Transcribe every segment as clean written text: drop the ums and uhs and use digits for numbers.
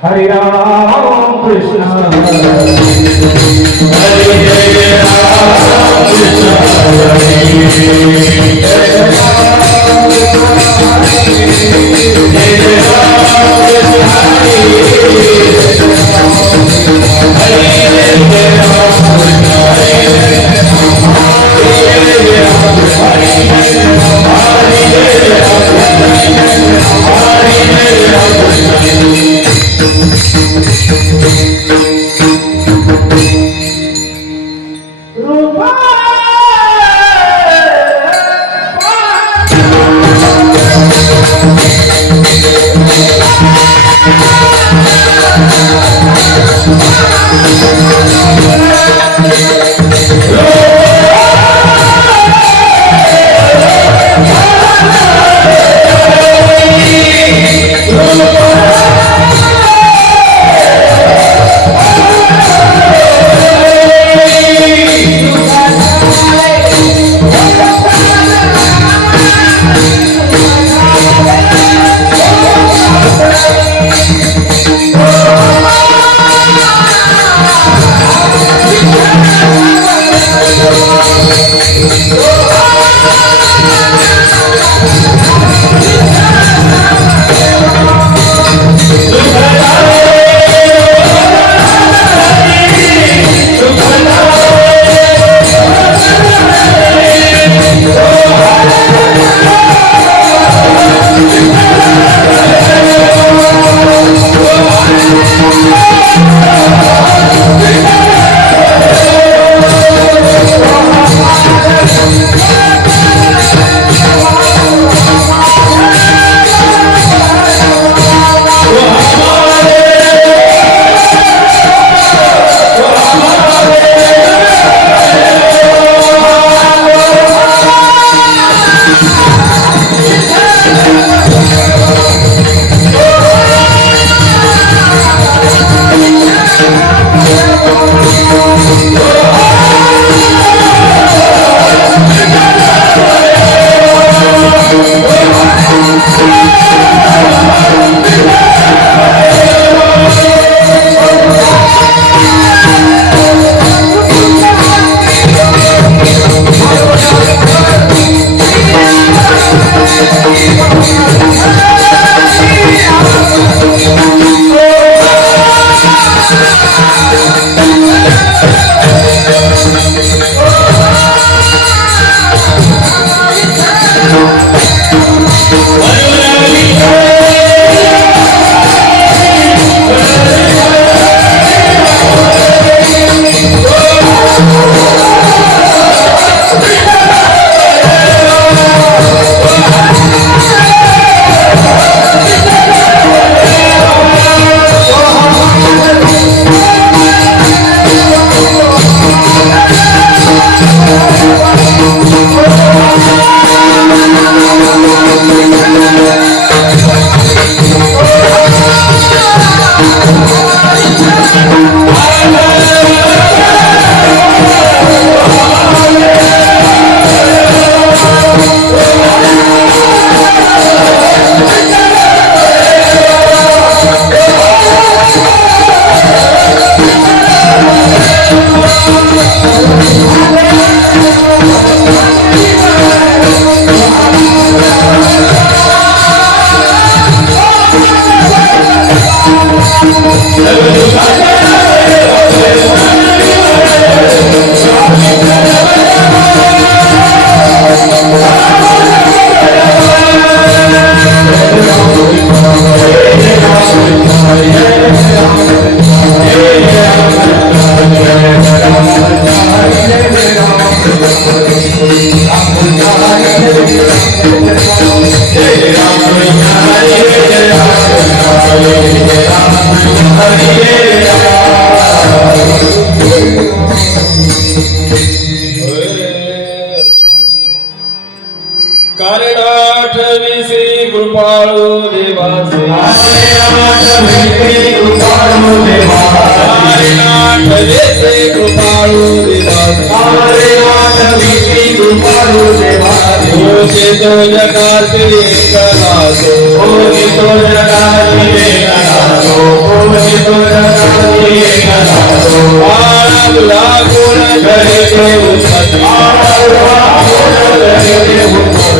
Hare Ram Krishna Hare Ram Krishna कारणाठविसी कृपाळू देवाचे कारणाठविसी कृपाळू देवाचे कारणाठविसी कृपाळू देवाचे होते तो जगाचे एकनाथो होते तो जगाचे एकनाथो होते तो जगाचे एकनाथो आळा तुला कोण करीते उत्पत्ती आळा तुला कोण करीते उत्पत्ती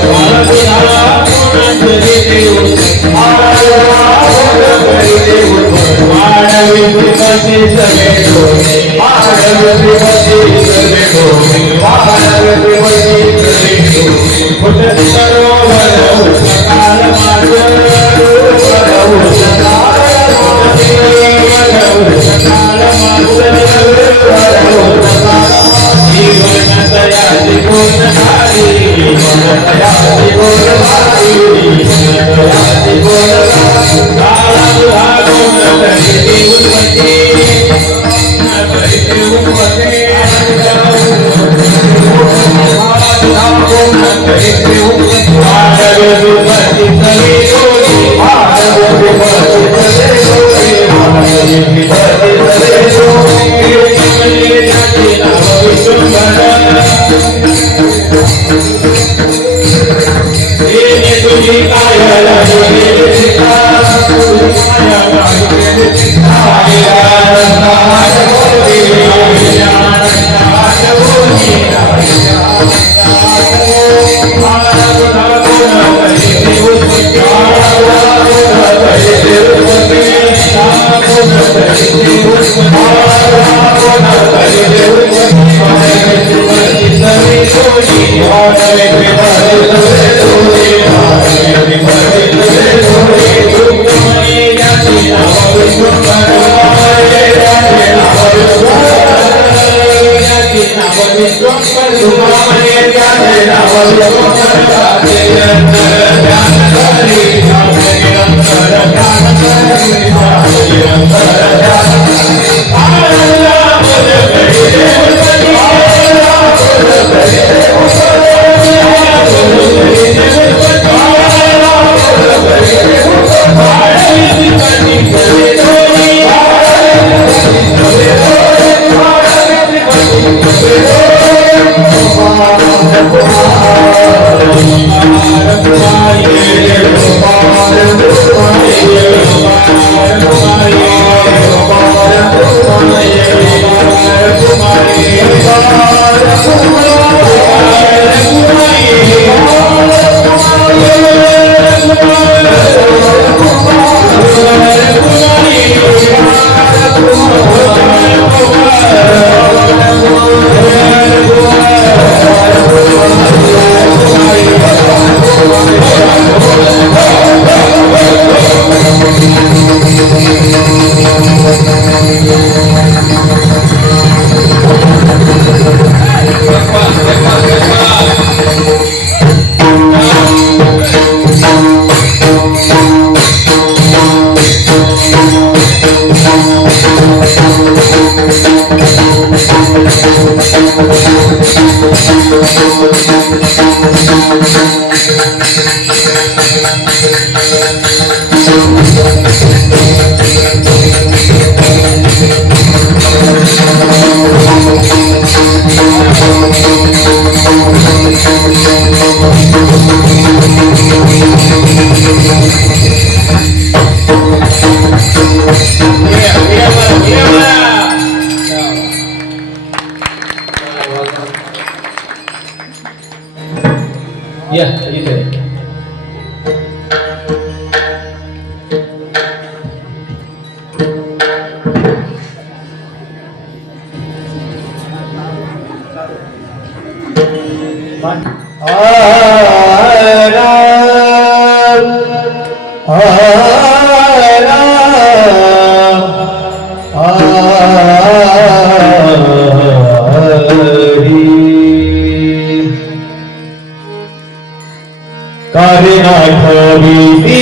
या इथे कार्य आठविती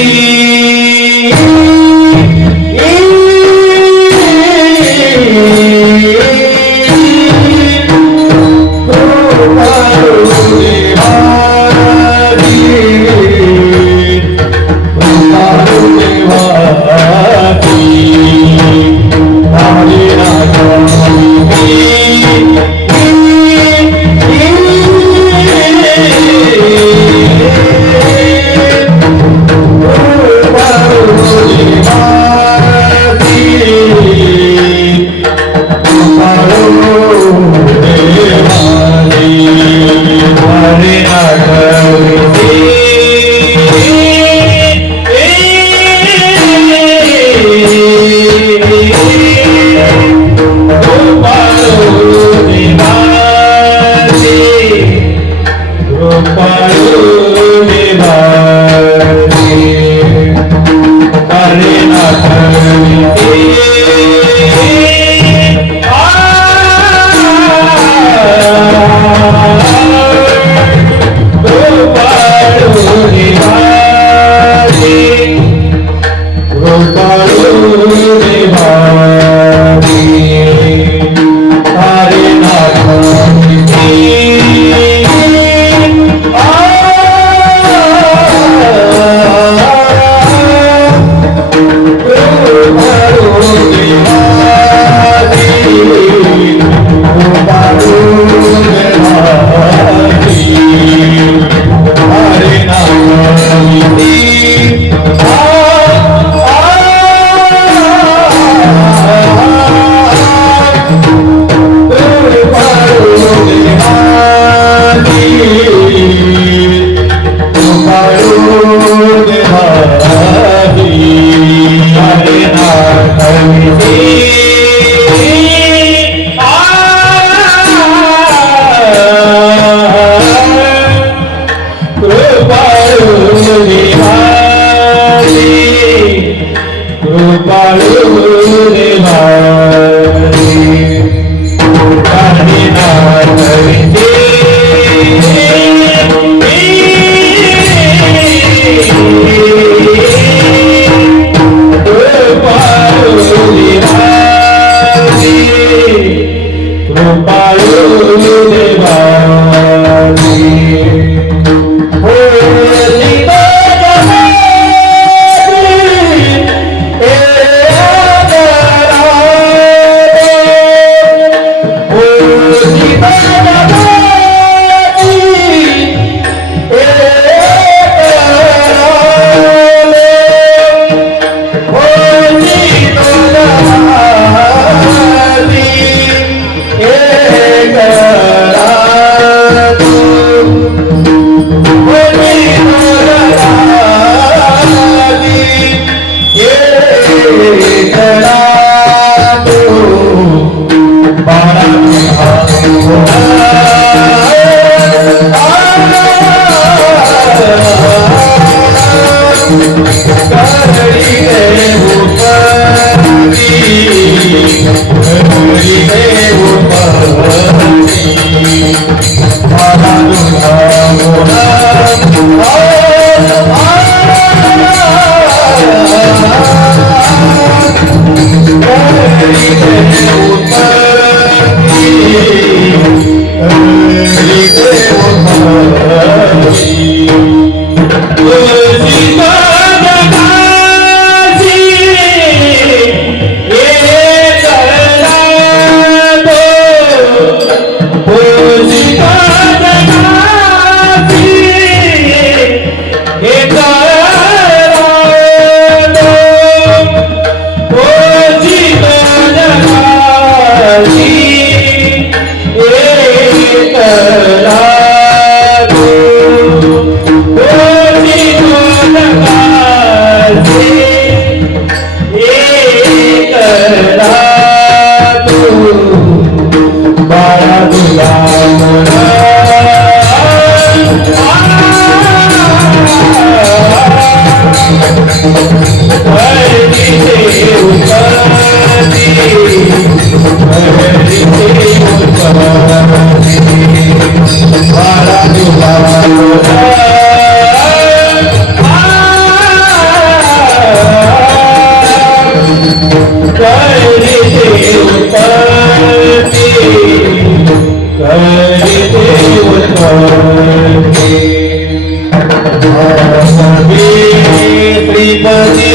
श्रीपती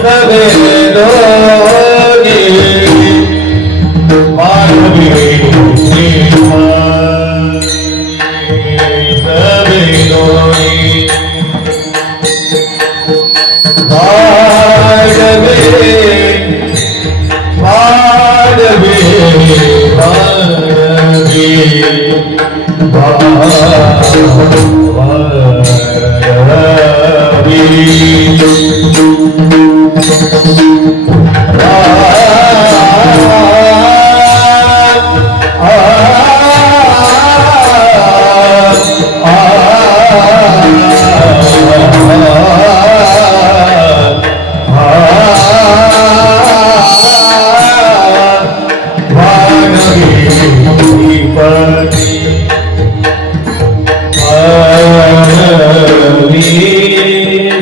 सवेदोनी माधवी सवेदोनी माधवी माधवी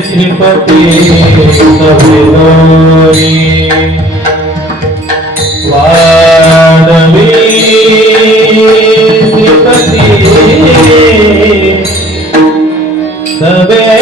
श्रीपति सवेदोनी वादवी श्रीपति सवेदोनी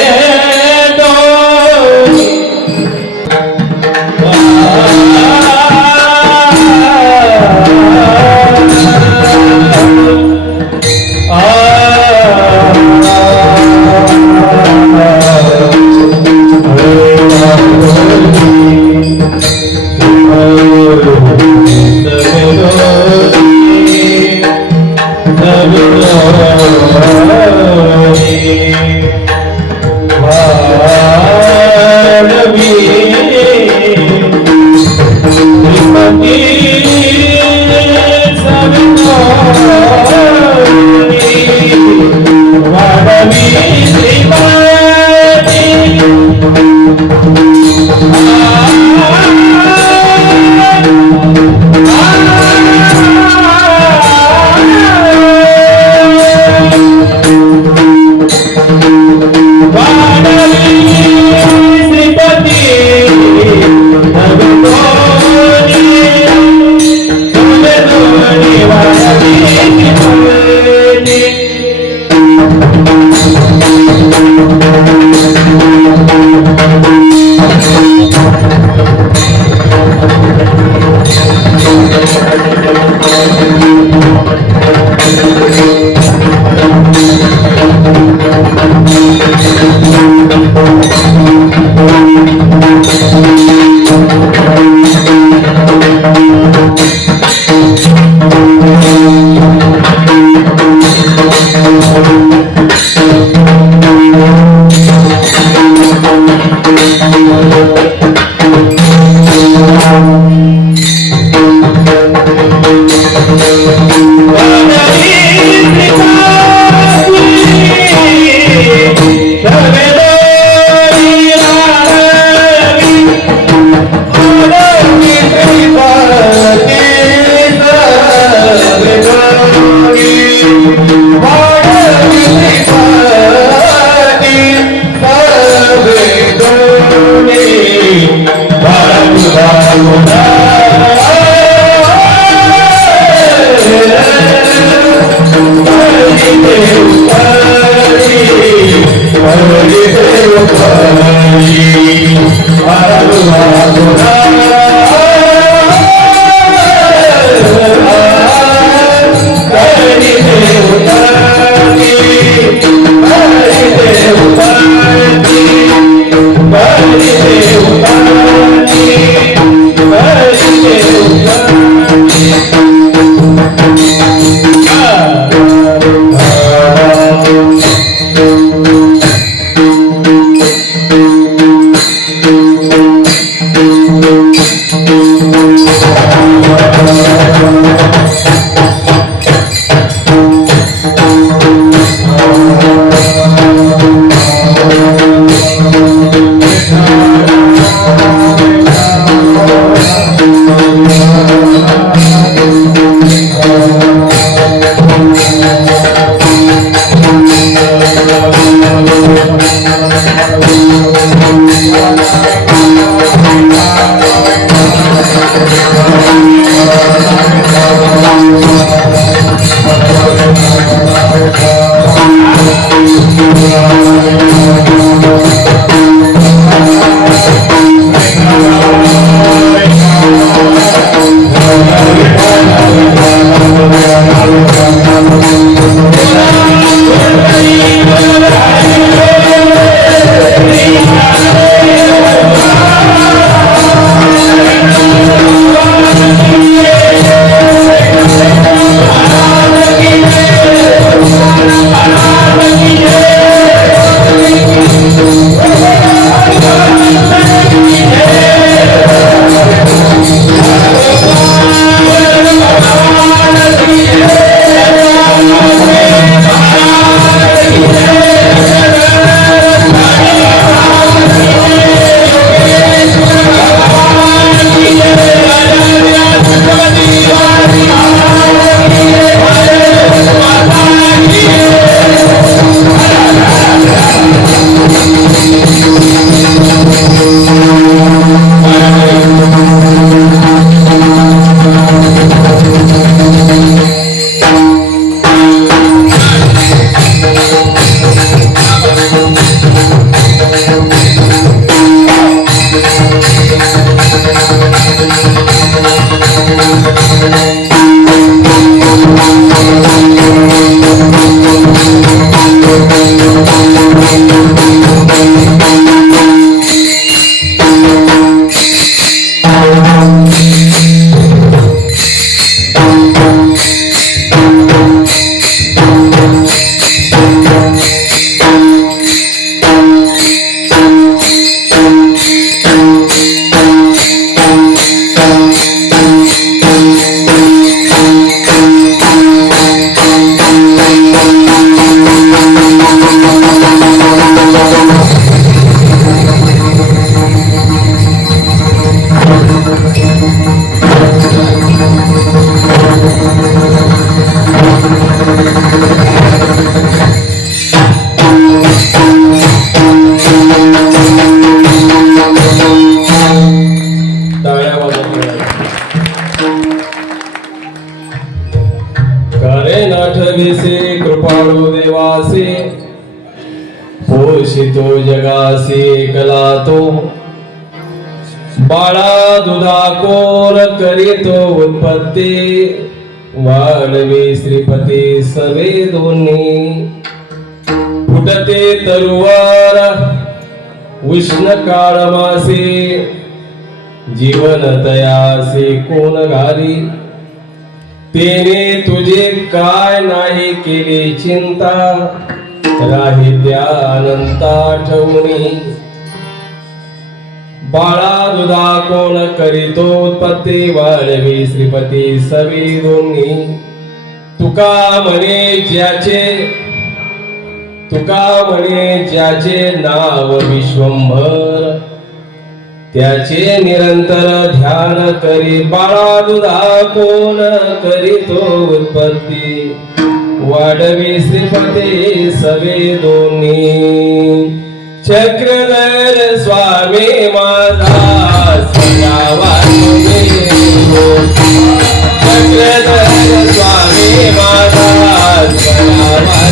पोषितो जगासी एकला तो बाळा दुधा कोण करीतो उत्पत्ती वाढवी श्रीपती सवे दोन्ही फुटते तरुवार उष्ण काळ मासे जीवन तयासी कोण घाली तेने तुझे काय नाही केली चिंता राही त्या अनंता ठेवणी बाळा दुधा कोण करीतो उत्पत्ती वाढवी श्रीपती सवी दोन्ही तुका म्हणे ज्याचे नाव विश्वंभर त्याचे निरंतर ध्यान करी बाळा दुधा कोण करीतो उत्पत्ती वाढवी श्रीपती सवे दोन्ही चक्रधर स्वामी माझा सजावा चक्रधर स्वामी माझा सजावा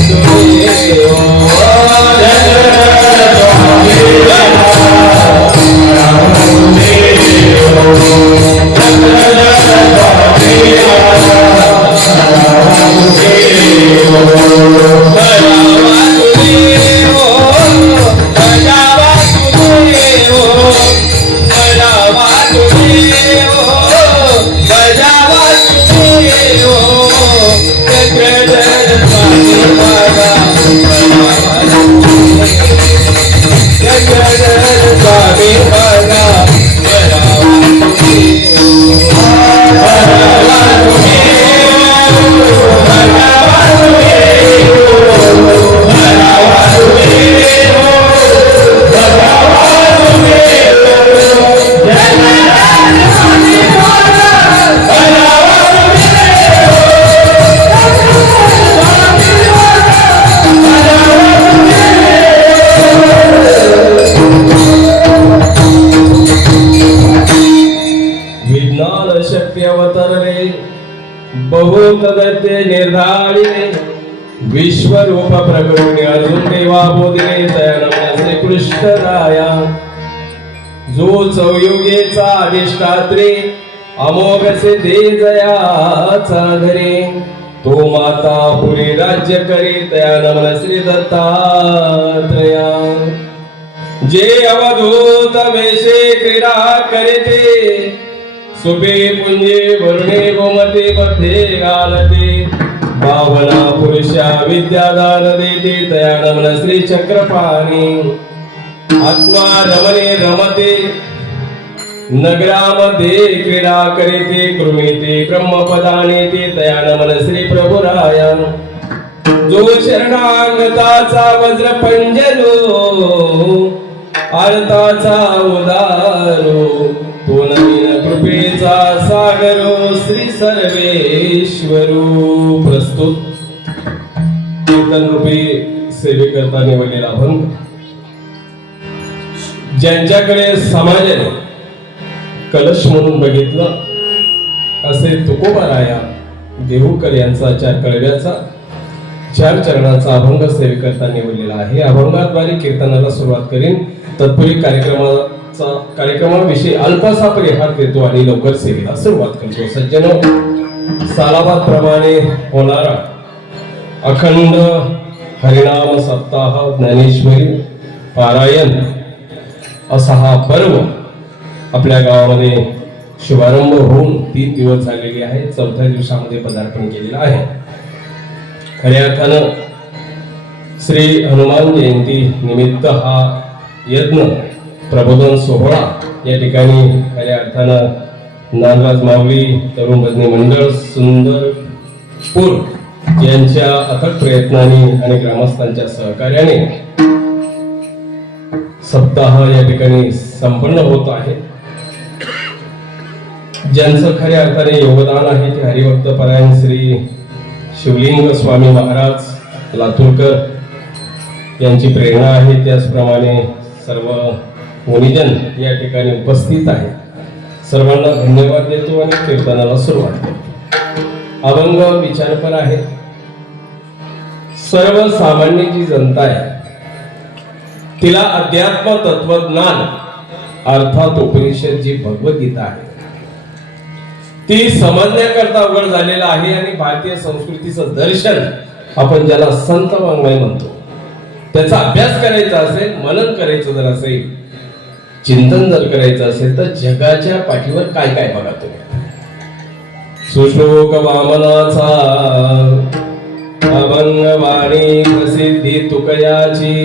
बहुत निर्धारिणे विश्वरूप प्रकटणे अर्जुन देवा बोधिने दयानंद श्री कृष्ण राया जो चौयुगेचा अधिष्ठात्री अमोघ सिद्धि जयाचा घरी तो माता पुरी राज्य करी दयानंद श्री दत्तात्रया जे अवधूत वेशे क्रीडा करते सुबे पुंजे वरुणे गोमते मध्ये घालते भावना पुरुषा विद्यादान देते दयानंद श्री चक्रपाणी आत्मा रमणे रमते नगरामध्ये क्रीडा करीते कृमीते ब्रह्मपदाने ते दयानंद श्री प्रभुराया जो शरणागताचा वज्र पंजरो आरताचा उदारो तो नवीन कृपेचा सागरो श्री सर्वेश्वरू प्रस्तुत कीर्तन रूपी सेवेकरता निवडलेला अभंग ज्यांच्याकडे समाजाने कलश म्हणून बघितलं असे तुकोबाराया देहूकर यांचा 4 कळव्याचा 4 चरणाचा अभंग सेवेकरता निवडलेला आहे. अभंगाद्वारे कीर्तनाला सुरुवात करीन. तत्पूर्वी कार्यक्रमाविषयी अल्पसा परिहार देतो आणि लवकर सेवेला सुरुवात करतो. सज्जनो, सालाबाद प्रमाणे होणारा अखंड हरिनाम सप्ताह ज्ञानेश्वरी पारायण असा हा पर्व आपल्या गावामध्ये शुभारंभ होऊन 3 दिवस झालेले आहे. 4थ्या दिवसामध्ये पदार्पण केलेलं आहे. खऱ्या अर्थानं श्री हनुमान जयंती निमित्त हा यज्ञ प्रबोधन सोहळा या ठिकाणी खऱ्या अर्थानं नागराज माऊली तरुण भजनी मंडळ सुंदरपूर यांच्या अथक प्रयत्नाने आणि ग्रामस्थांच्या सहकार्याने सप्ताह या ठिकाणी संपन्न होत आहे. ज्यांचं खऱ्या अर्थाने योगदान आहे ते हरिभक्त परायण श्री शिवलिंग स्वामी महाराज लातूरकर यांची प्रेरणा आहे. त्याचप्रमाणे सर्व मुनिजन या ठिकाणी उपस्थित आहेत. सर्वांना धन्यवाद देतो आणि कीर्तनाला सुरुवात करतो. अभंग विचारपर आहे. सर्वसामान्य जी जनता आहे तिला अध्यात्म तत्वज्ञान अर्थात उपनिषद जी भगवद्गीता आहे ती समजण्याकरता अवघड झालेला आहे. आणि भारतीय संस्कृतीचं दर्शन आपण ज्याला संत वाङ्मय म्हणतो त्याचा अभ्यास करायचा असेल, मनन करायचं जर असेल, चिंतन जर करायचं असेल तर जगाच्या पाठीवर काय काय बघा तुम्ही. सुश्लोक वामनाचा अभंगवाणी प्रसिद्धी तुकयाची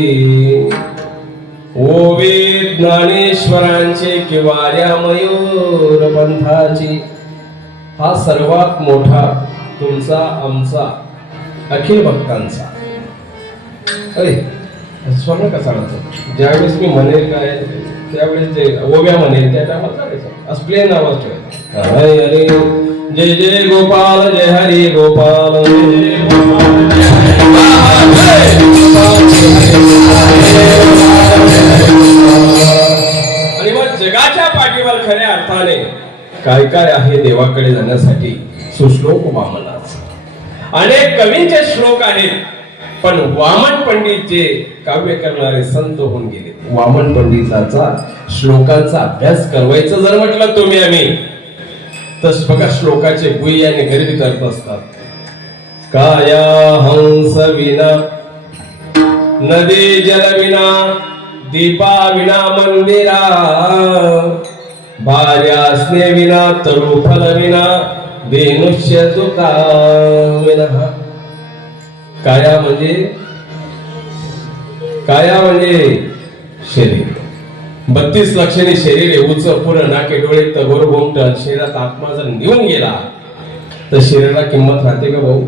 ओवे ज्ञानेश्वरांचे किंवा या मयूर पंथाची. हा सर्वात मोठा तुमचा आमचा अखिल भक्तांचा. अरे स्वर्ण कसा राहतो ज्यावेळेस मी म्हणेल काय त्यावेळेस जे ओव्या म्हणेल त्या टायमाला करायचं असं प्लेन आवाज ठेवायचा. हरे हरे जय जय गोपाल जय हरी गोपाल आणि मग जगाच्या पाठीवर खऱ्या अर्थाने काय काय आहे देवाकडे जाण्यासाठी. सुश्लोक वामनाचा अनेक कवींचे श्लोक आहेत पण वामन पंडित जे काव्य करणारे संत होऊन गेले. वामन पंडिताचा श्लोकांचा अभ्यास करवायचं जर म्हटलं तुम्ही आम्ही तर बघा श्लोकाचे गुई आणि गरिबी करत असतात. काया हंस विना नदी जल विना दीपा विना मंदिरा भार्या स्नेह विना तरु फल विना वेणुष्य तुका विना. काया म्हणजे शरीर 32 लक्षांनी शरीर आहे. उंच पुढं नाके डोळे तगोर घोमट शरीरात आत्मा जर निघून गेला तर शरीराला किंमत राहते का भाऊ?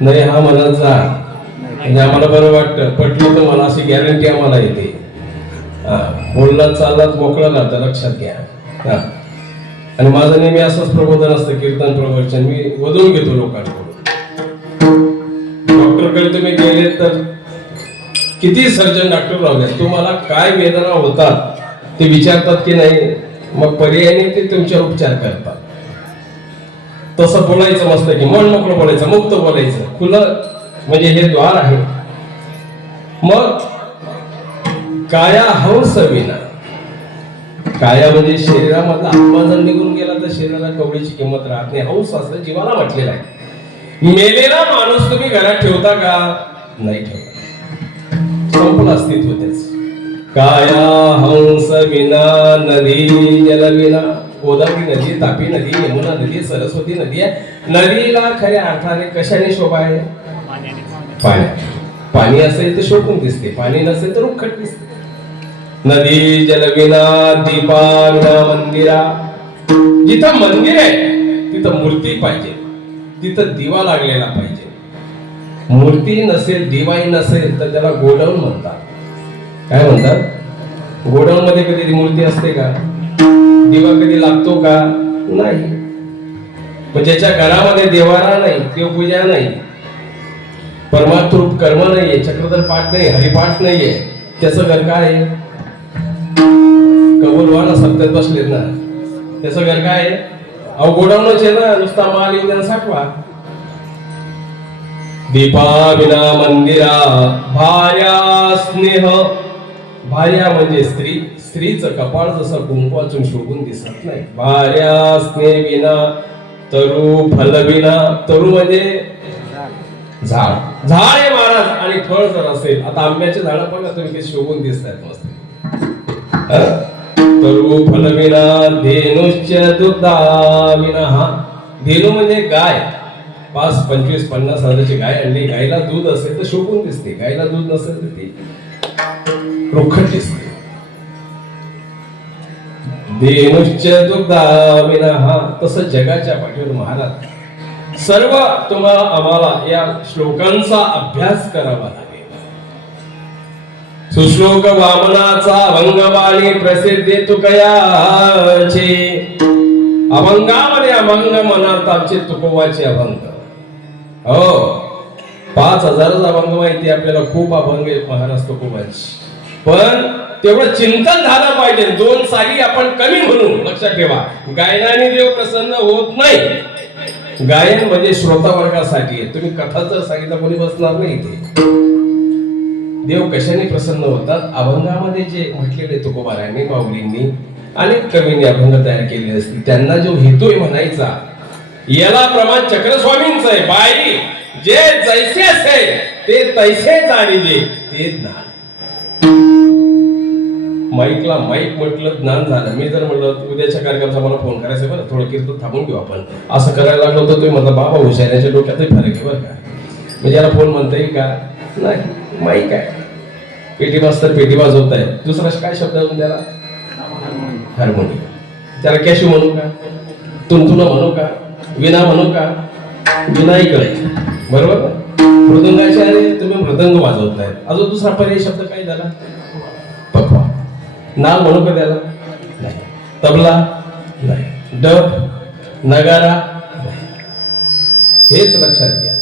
नाही. हा मनात जा म्हणजे आम्हाला बरं वाटतं पटलं तर मला अशी गॅरंटी आम्हाला येते. बोललात चाललात मोकळं राहतं लक्षात घ्या. आणि माझं नेहमी असंच प्रबोधन असतं कीर्तन प्रवचन मी वधून घेतो लोकांकडून. डॉक्टरकडे तुम्ही गेले तर किती सर्जन डॉक्टर राहू तुम्हाला काय वेदना होतात ते विचारतात की नाही मग पर्यायाने ते तुमच्यावर उपचार करतात. तसं बोलायचं मस्त की मन मोकळं बोलायचं मुक्त बोलायचं खुलं म्हणजे हे द्वार आहे. मग काया हंस विना काया म्हणजे शरीरामधला आत्मा जर निघून गेला तर शरीराला कवडीची किंमत राहत नाही. हंस असं जीवाला म्हटलेलं आहे. मेलेला माणूस तुम्ही घरात ठेवता का? नाही ठेवता. संपलं अस्तित्व त्याच. काया हंस विना नदी जल विना. गोदावरी नदी तापी नदी यमुना नदी सरस्वती नदी आहे. नदीला खऱ्या अर्थाने कशाने शोभा आहे? पाणी असेल तर शोभून दिसते, पाणी नसेल तर उखट दिसते. नदी जल विना दीपा विना मंदिरा. जिथं मंदिर आहे तिथं मूर्ती पाहिजे, तिथं दिवा लागलेला पाहिजे. मूर्ती नसेल दिवाही नसेल तर त्याला गोडाऊन म्हणतात. काय म्हणतात? गोडाऊन मध्ये कधी मूर्ती असते का? दिवा कधी लागतो का? नाही. पण ज्याच्या घरामध्ये देवारा नाही, देवपूजा नाही, परमात्रूप कर्म नाहीये, चक्रधर पाठ नाही, हरिपाठ नाहीये, त्याचं घर काय आहे? कबूलवाना सप्त्यात बसलेत ना, त्याचं घर काय आहे? अहो गोडाऊनच आहे ना, नुसता माल येऊन साठवा. दीपा विना मंदिरा भार्या स्नेह. भार्या म्हणजे स्त्री. स्त्रीचं कपाळ जसं कुंकवाचून शोभून दिसत नाही. भार्या स्नेह विना तरु फल विना. तरु म्हणजे झाड. झाड आहे महाराज आणि फळ जर असेल, आता आंब्याचे झाड बघा तुम्ही किती शोभून दिसतात मस्त. तरु फल विना धेनुश्च दुग्धा विना. हा धेनू म्हणजे गाय. 5, 25, 50 हजाराची गाय आणली. गायला दूध असेल तर शोभून दिसते, गायला दूध नसेल तर ती रोखट दिसते. धेनुश्च दुग्धा विना. हा तसं जगाच्या पाठीवर महाराज सर्व तुम्हाला आम्हाला या श्लोकांचा अभ्यास करावा लागेल. सुश्लोक वामनाचा अभंगवाणी प्रसिद्धी तुकयाचे. अभंगामध्ये अभंग म्हणाल आमचे तुकोबाचे अभंग. हो 5000 अभंग माहिती आपल्याला. खूप अभंग आहेत महाराज तुकोबाची. पण तेवढं चिंतन झालं पाहिजे. 2 साली आपण कमी म्हणून लक्षात ठेवा. गायनाने देव प्रसन्न होत नाही. गायन म्हणजे श्रोता वर्गासाठी आहे. तुम्ही कथा जर सांगितलं कोणी बसणार नाही इथे. देव कशाने प्रसन्न होतात? अभंगामध्ये जे म्हटलेले तुकोबारायांनी माऊलींनी अनेक कवींनी अभंग तयार केले असतील, त्यांना जो हेतू आहे म्हणायचा, याला प्रमाण चक्रस्वामींचं आहे. बाई जे जैसे असे ते तैसे जाणीजे ते ज्ञान. माईकला माईक म्हटलं ज्ञान झालं. मी जर म्हणलं उद्याच्या कार्यक्रमाचा मला फोन करायचा बरं, थोडं कीर्तन थांबून घेऊ आपण, असं करायला लागलो तर तुम्ही म्हटलं बाबा हुशाऱ्याच्या डोक्यातही फरक आहे बरं का. म्हणजे याला फोन म्हणता येईल का? नाही. माईक आहे, पेटी मास्तर पेटी वाजवत आहे, दुसरा काय शब्द अजून त्याला? हार्मोनियम. त्याला कॅशू म्हणू का? तुंतुना म्हणू का? विना म्हणू का? विनाही कळे बरोबर. मृदंगाचे अरे तुम्ही मृदंग वाजवताय, अजून दुसरा पर्याय शब्द काय झाला? पखवा. नाल म्हणू का त्याला? नाही. तबला नाही. डब, नगारा नाही. हेच लक्षात घ्या.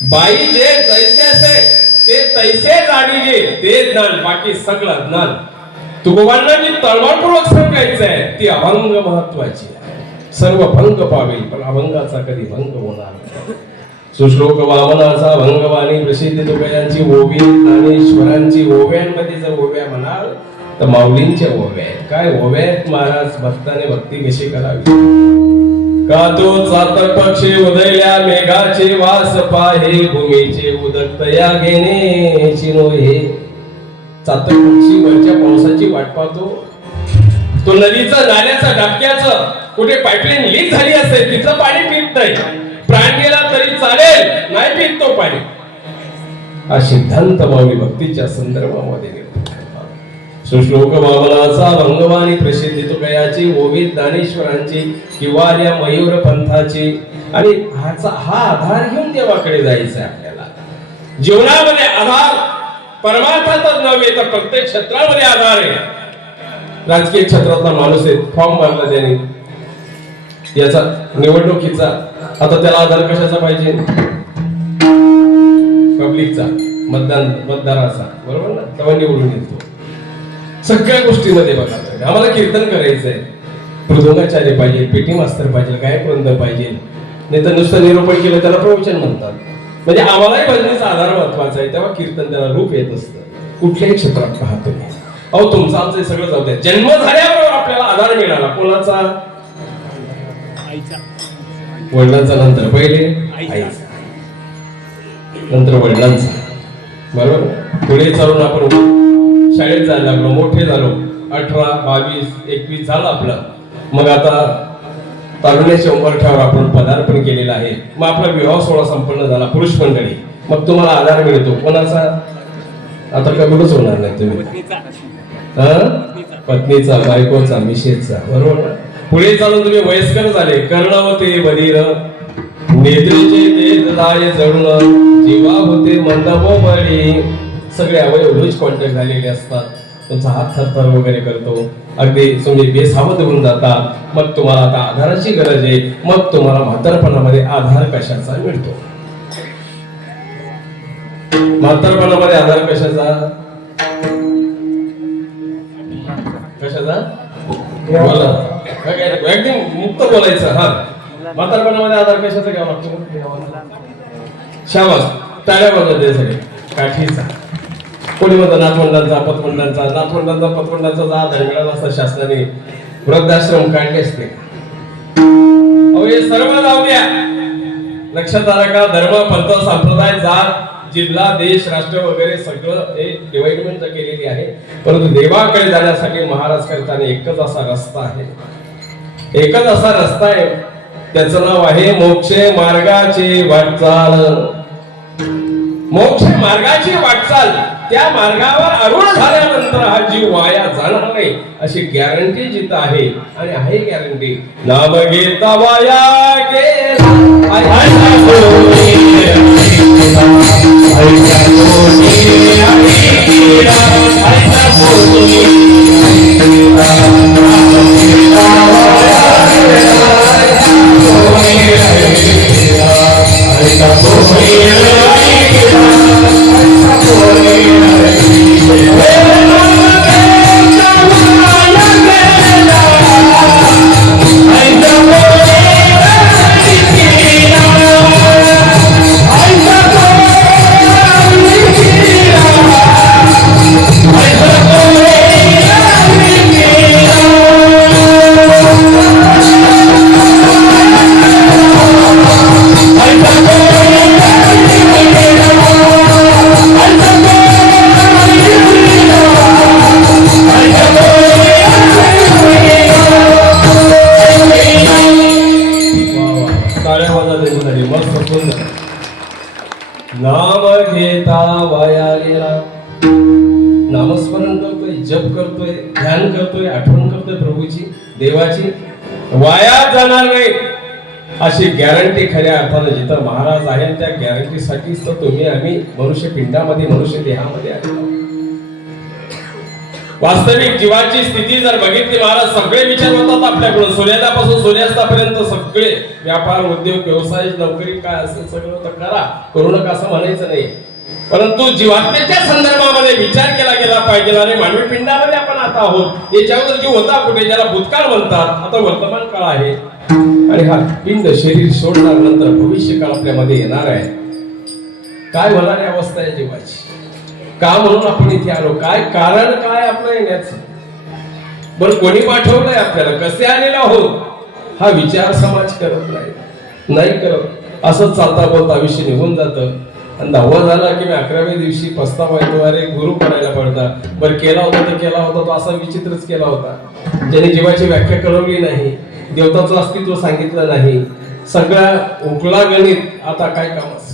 बाई जे जैसे असे ते तैसे जाणीजे ते ज्ञान. बाकी सगळं ज्ञान तुकोबांना जी तळमळपूर्वक सांगायचं आहे ती अभंग महत्वाची आहे. सर्व भंग पावेल पण अभंगाचा कधी भंग होणार नाही. सुश्लोक वामनाचा भंगवाणी प्रसिद्ध तुकयांची ओवी ज्ञानेश्वरांची ओव्यांमध्ये जर ओव्या म्हणाल तर माऊलींच्या ओव्या आहेत. काय ओव्या आहेत महाराज? भक्ताने भक्ती कशी करावी? का तो चातक पक्षी उदयल्या मेघाचे वास पाहे भूमीचे उदक तया घेणे चिनो हे. चातक पक्षी वरच्या पावसाची वाट पाहतो. तो नदीचं नाल्याचं डबक्याचं कुठे पाईपलाईन लीक झाली असेल तिथं पाणी पित नाही. प्राण गेला तरी चालेल, नाही पित तो पाणी. हा सिद्धांत माऊली भक्तीच्या संदर्भामध्ये घेतो. सुश्लोक वामनाचा भंगवाणी प्रसिद्धी तुकयाची ओवी ज्ञानेश्वरांची किंवा या मयूर पंथाची. आणि हा आधार घेऊन देवाकडे जायचं आहे आपल्याला. जीवनामध्ये आधार परमार्थातच नव्हे तर प्रत्येक क्षेत्रामध्ये आधार आहे. राजकीय क्षेत्रातला माणूस आहे, फॉर्म भरला त्याने याचा निवडणुकीचा, आता त्याला आधार कशाचा पाहिजे? पब्लिकचा, मतदाराचा, बरोबर ना? तेव्हा निवडून येतो. सगळ्या गोष्टीमध्ये बघा, आम्हाला कीर्तन करायचंय, मृदंगाचार्य पाहिजे, पेटी मास्तर पाहिजे, गायक वृंद पाहिजे, नाही तर नुसतं निरूपण केलं त्याला प्रवचन म्हणतात. म्हणजे आम्हालाही भजनेचा आधार महत्वाचा आहे. तेव्हा कीर्तन त्याला रूप येत असतं. कुठल्याही क्षेत्रात पाहतो मी. अहो तुमचं आमचं सगळं जाऊ द्या, जन्म झाल्याबरोबर आपल्याला आधार मिळाला. कोणाचा? वडिलांचा. नंतर पहिले आईचा, नंतर वडिलांचा, बरोबर. पुढे चालून आपण शाळेत जायला लागलो, मोठे झालो, 18, 22, 21 झालं आपलं. मग आता तारुण्याच्या उंबरठ्यावर आपण पदार्पण केलेलं आहे. मग आपला विवाह सोहळा संपन्न झाला, पुरुष मंडळी. मग तुम्हाला आधार मिळतो कोणाचा? आता कबूलच होणार नाही तुम्ही. पत्नीचा, बायकोचा, मिसेसचा, बरोबर. पुढे चालून तुम्ही वयस्कर झाले, कर्णवते बधीर, नेत्रीचे ते दाय जळून, जीवा होते मंदबोबळी. सगळे अवयव लूज कॉन्टॅक्ट झालेले असतात. तुमचा हात थरथर वगैरे करतो, अगदी तुम्ही बेसावध होऊन जाता. मग तुम्हाला आता आधाराची गरज आहे. मग तुम्हाला म्हातारपणामध्ये आधार कशाचा मिळतो? म्हातारपणामध्ये आधार कशाचा? कशाचा? बोला, एकदम मुक्त बोलायचं. हा, म्हातारपणामध्ये आधार कशाचा घ्यावा लागतो? शाबास, टाळ्या बघत त्यासाठी. काठीचा. कोणी म्हणतं नातवंडांचा, पतवंडांचा. नातवंडांचा, पतवंडांचा आधार मिळाला असता शासनाने वृद्धाश्रम काढले असते. अहो हे सर्व जाऊ द्या, लक्षात आलं का? धर्म, पंथ, संप्रदाय, जात, जिल्हा, देश, राष्ट्र वगैरे सगळं हे डिवाइडमेंट केलेली आहे. परंतु देवाकडे जाण्यासाठी महाराज करताना एकच असा रस्ता आहे. एकच असा रस्ता आहे, त्याचं नाव आहे मोक्ष मार्गाची वाटचाल. मोक्ष मार्गाची वाटचाल. त्या मार्गावर आरूढ झाल्यानंतर हा जीव वाया जाणार नाही अशी गॅरंटी जिथं आहे. आणि आहे गॅरंटी. नाम घेता वाया गेला नामस्मरण करतोय, जप करतोय, ध्यान करतोय, आठवण करतोय प्रभूची, देवाची, वाया जाणार नाही अशी गॅरंटी खऱ्या अर्थाने जिथं महाराज आहे त्या गॅरंटीसाठीच तर तुम्ही आम्ही मनुष्य पिंडामध्ये, मनुष्य देहामध्ये आलेलो. वास्तविक जीवाची स्थिती जर बघितली, महाराज सगळे विचार होतात आपल्याकडून, सूर्योदयापासून सूर्यास्तापर्यंत सगळे व्यापार, उद्योग, व्यवसाय, नोकरी काय असेल सगळं तर करा, करू नका असं म्हणायचं नाही. परंतु जीवात्म्याच्या संदर्भामध्ये विचार केला गेला पाहिजे. आणि मानवी पिंडामध्ये आपण आता आहोत, याच्यावर जीव होता कुठे, ज्याला भूतकाळ म्हणतात, आता वर्तमान काळ आहे. आणि हा पिंड शरीर सोडणार नंतर भविष्य काळ आपल्यामध्ये येणार आहे. काय होणारी अवस्था आहे जीवाची, का म्हणून आपण इथे आलो, काय कारण काय आपलं येण्याचं, बरं कोणी पाठवलंय आपल्याला, कसे आलेलो आहोत, हा विचार समाज करत नाही करत. असंच चालता बोलता आयुष्य निघून जातं. आणि 10वा झाला की 11व्या दिवशी पस्तावा येतो, अरे गुरु पडायला पडतात. बरं केला होता तो असा विचित्रच केला होता, ज्याने जीवाची व्याख्या कळवली नाही, देवताचं अस्तित्व सांगितलं नाही, सगळा उकला गणित, आता काय कामच.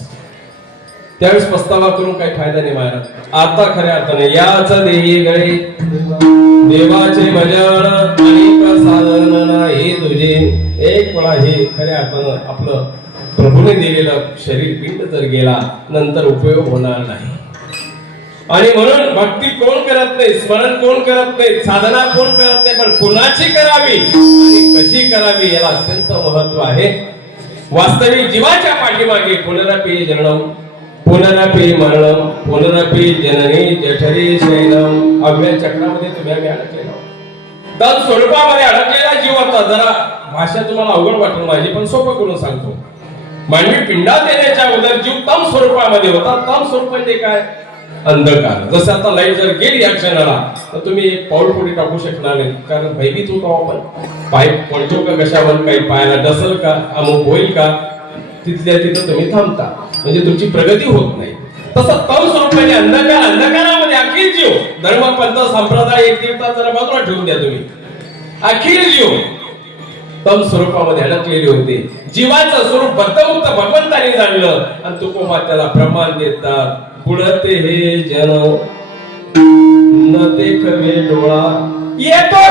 त्यावेळेस पस्तावा करून काही फायदा नाही महाराज. आता खऱ्या अर्थाने याच देही गळे देवाचे भजन अनेक साधन नाही तुझे. एक वेळा हे खऱ्या अर्थानं आपलं प्रभूने दिलेलं शरीर पिंड जर गेला नंतर उपयोग होणार नाही. आणि म्हणून भक्ती कोण करत नाही, स्मरण कोण करत नाही, साधना कोण करत नाही, पण कुणाची करावी आणि कशी करावी याला अत्यंत महत्व आहे. वास्तविक जीवाच्या पाठीमागे पुनरपि जननम पुनरपि मरणम पुनरपि जननी जठरे शयनम अव्यय चक्रामध्ये तुम्ही अडकलेला, तर स्वरूपामध्ये अडकलेला जीव होता. जरा भाषा तुम्हाला अवघड वाटेल माझी, पण सोपं करून सांगतो. मानवी पिंडात येण्याच्या अगोदर जीव तम स्वरूपामध्ये होता. तम स्वरूप म्हणजे काय, अंधकार. जसं आता लाईट जर गेली या क्षणाला तर तुम्ही एक पाऊल पुढे टाकू शकणार नाही, कारण भयभीत होतो आपण. पाय पडतो का कशावर, काही पायाला डसल का, अमुक होईल का, तिथल्या तिथं तुम्ही थांबता, म्हणजे तुमची प्रगती होत नाही. तसं तम स्वरूप म्हणजे अंधकार, अंधकारामध्ये अखिल जीव, धर्म पंथ संप्रदाय एक तीर्था जरा बाजूला ठेवून द्या तुम्ही, अखिल जीव तम स्वरूपामध्ये अडकलेले होते. जीवाचं स्वरूप बद्धमुक्त भगवंताने जाणलं आणि तुकोबा त्याला प्रमाण देतात. बुडते हे जन न देखवे डोळा येतो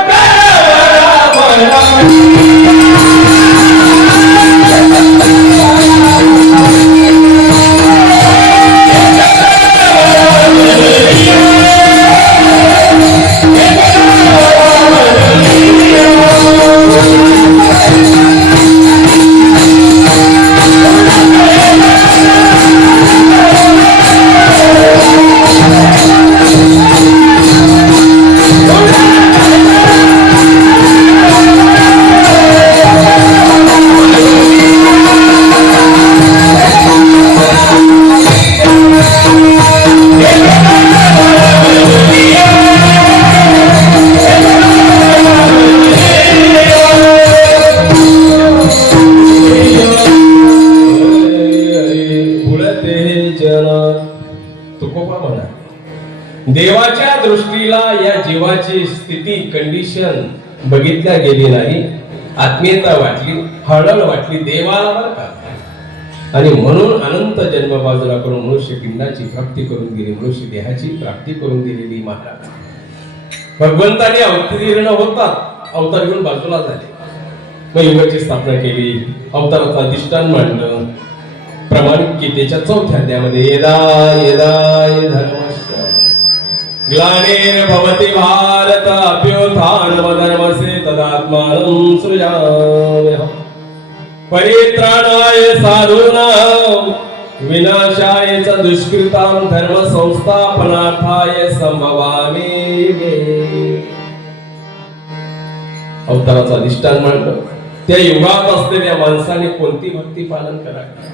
देवाच्या दृष्टीला या जीवाची स्थिती कंडिशन बघितल्या गेली नाही. आत्मीयता वाटली, हळहळ वाटली देवाला बरं का. आणि म्हणून अनंत जन्म बाजूला करून मनुष्य पिंडाची प्राप्ती करून गेली, मनुष्य देहाची प्राप्ती करून गेलेली महाराज. भगवंताने अवतीर्ण होतात, अवतार घेऊन बाजूला झाले, मग युगाची स्थापना केली, अवताराचा अधिष्ठान मांडलं. प्रमाणित गीतेच्या 4थ्या अध्यायामध्ये यदा यदा धर्मस्य ग्लानिर् भवति भारत अभ्युत्थानमधर्मस्य तदात्मानं सृजाम्यहम् परित्राणाय साधूनां विनाशाय च दुष्कृतां धर्म संस्थापनार्थाय संभवामि युगे. अवताराचं अधिष्ठान मांडलं. त्या युगात असलेल्या माणसाने कोणती भक्ती पालन करावी,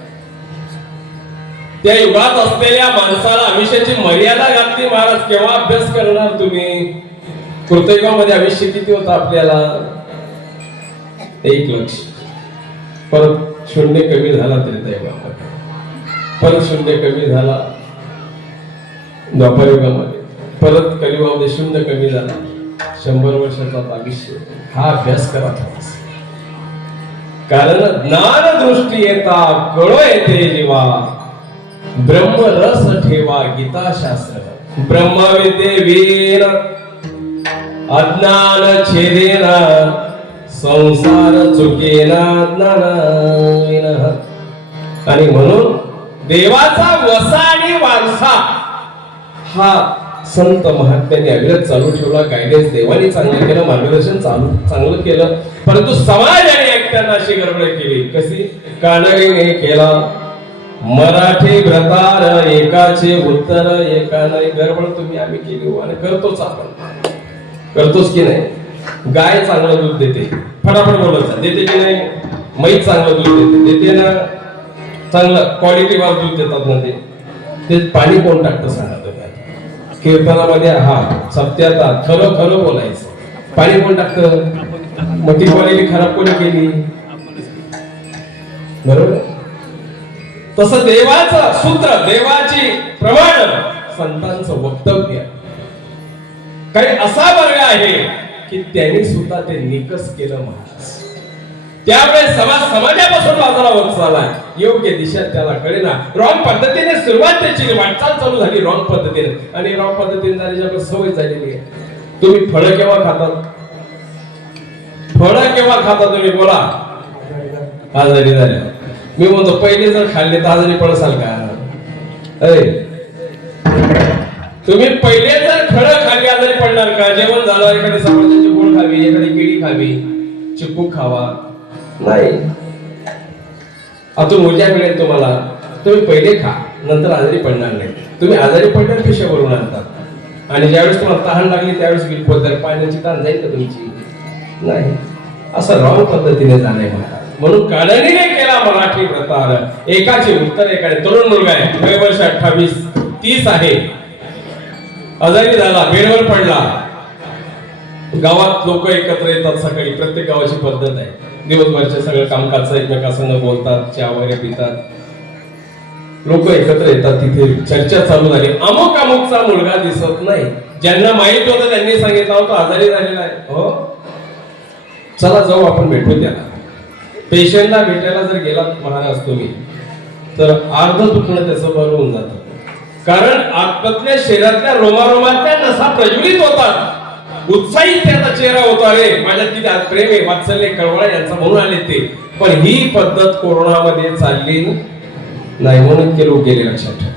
त्या युगात असलेल्या माणसाला आयुष्याची मर्यादा घातली महाराज. केव्हा अभ्यास करणार तुम्ही? कृतयुगामध्ये आयुष्य किती होतं आपल्याला? 1 लक्ष. परत शून्य कमी झाला त्रेतायुगामध्ये, परत शून्य कमी झाला द्वापरयुगामध्ये, परत कलियुगामध्ये शून्य कमी झाला. 100 वर्षाचा आयुष्य. हा अभ्यास करा, कारण ज्ञान दृष्टी येता कळो येते जीवा ब्रह्म रस ठेवा गीता शास्त्र. ब्रह्मविद्येवीर अज्ञान छेदेना संसार चुकेना ज्ञानाविनः. आणि म्हणून देवाचा वसा आणि वारसा हा संत महात्म्यांनी अविरत चालू ठेवला. गायडन्स देवाने चांगलं केलं, मार्गदर्शन चांगलं केलं, परंतु समाजाने ऐकताना अशी गडबड केली. कशी? कानडीने केला मराठी व्रतार एकाचे उत्तर एका नाही. गडबड तुम्ही आम्ही केली आणि करतोच, आपण करतोच की नाही. गाय चांगलं दूध देते, फटाफट बोलायचं, देते की नाही? म्हैस चांगलं दूध देते ना, चांगलं क्वालिटी वार दूध देतात ना. ते पाणी कोण टाकतं सांगा तुम्ही? कीर्तनामध्ये हा सत्याचा खरं खरं बोलायचं, पाणी कोण टाकतं? मग ती क्वालिटी खराब कोणी केली? बरोबर. तसं देवाचं सूत्र, देवाची प्रमाण, संतांचं वक्तव्य काही असा वर्ग आहे की त्यांनी सुद्धा ते निकस केलं महाराज. त्यामुळे समाजापासून बाजूला होत चाललाय. योग्य दिशा त्याला कळेना. रॉंग पद्धतीने सुरुवात त्याची वाटचाल चालू झाली, रॉंग पद्धतीने. आणि रॉंग पद्धतीने झाल्याची सवय झालेली आहे. तुम्ही फळं केव्हा खातात? फळं केव्हा खाता तुम्ही? बोला. आजारी झाले. मी म्हणतो पहिले जर खाल्ले तर आजारी पडसाल का? अरे तुम्ही पहिले जर फळं खाली आजारी पडणार का? जेवण झालं, एखादी सफरचंदची गोळ खावी, एखादी केळी खावी, चिकू खावा नाही. आता ऊर्जा मिळेल तुम्हाला, तुम्ही पहिले खा, नंतर आजारी पडणार नाही. तुम्ही आजारी पडणार पिशव्यावरून आणतात, आणि ज्यावेळेस तुम्हाला तहान लागली त्यावेळेस बिलकुल पाण्याची तहान जाईल का तुमची? नाही. असं रॉंग पद्धतीने झालंय महाराज. म्हणून कानडीने केला मराठी व्रतार एकाचे उत्तर एकाने. तरुण मुलगा आहे, वय वर्ष 28-30 आहे, आजारी झाला, बेडवर पडला. गावात लोक एकत्र येतात सकाळी, प्रत्येक गावाची पद्धत आहे. दिवसभरचे सगळं कामकाज एकमेकांसंग बोलतात, चहा वगैरे पितात, लोक एकत्र येतात. तिथे चर्चा चालू झाली. अमुक अमुकचा मुलगा दिसत नाही. ज्यांना माहित होतं त्यांनी सांगितलं होतं आजारी झालेला आहे. हो, चला जाऊ आपण भेटू त्याला. पेशंटला भेटायला जर गेलात महाराज तुम्ही, तर अर्ध दुखणं त्याचं बरं होऊन जातं. कारण आतमधल्या शरीरातल्या रोमारोमातल्या नसा प्रज्वलित होतात. उत्साहित त्याचा चेहरा होता. रे माझ्यात किती प्रेम आहे, वात्सल्य, कळवळा यांचा म्हणून आले ते. पण ही पद्धत कोरोनामध्ये चालली नाही, म्हणून ते लोक गेले. लक्षात ठेवा,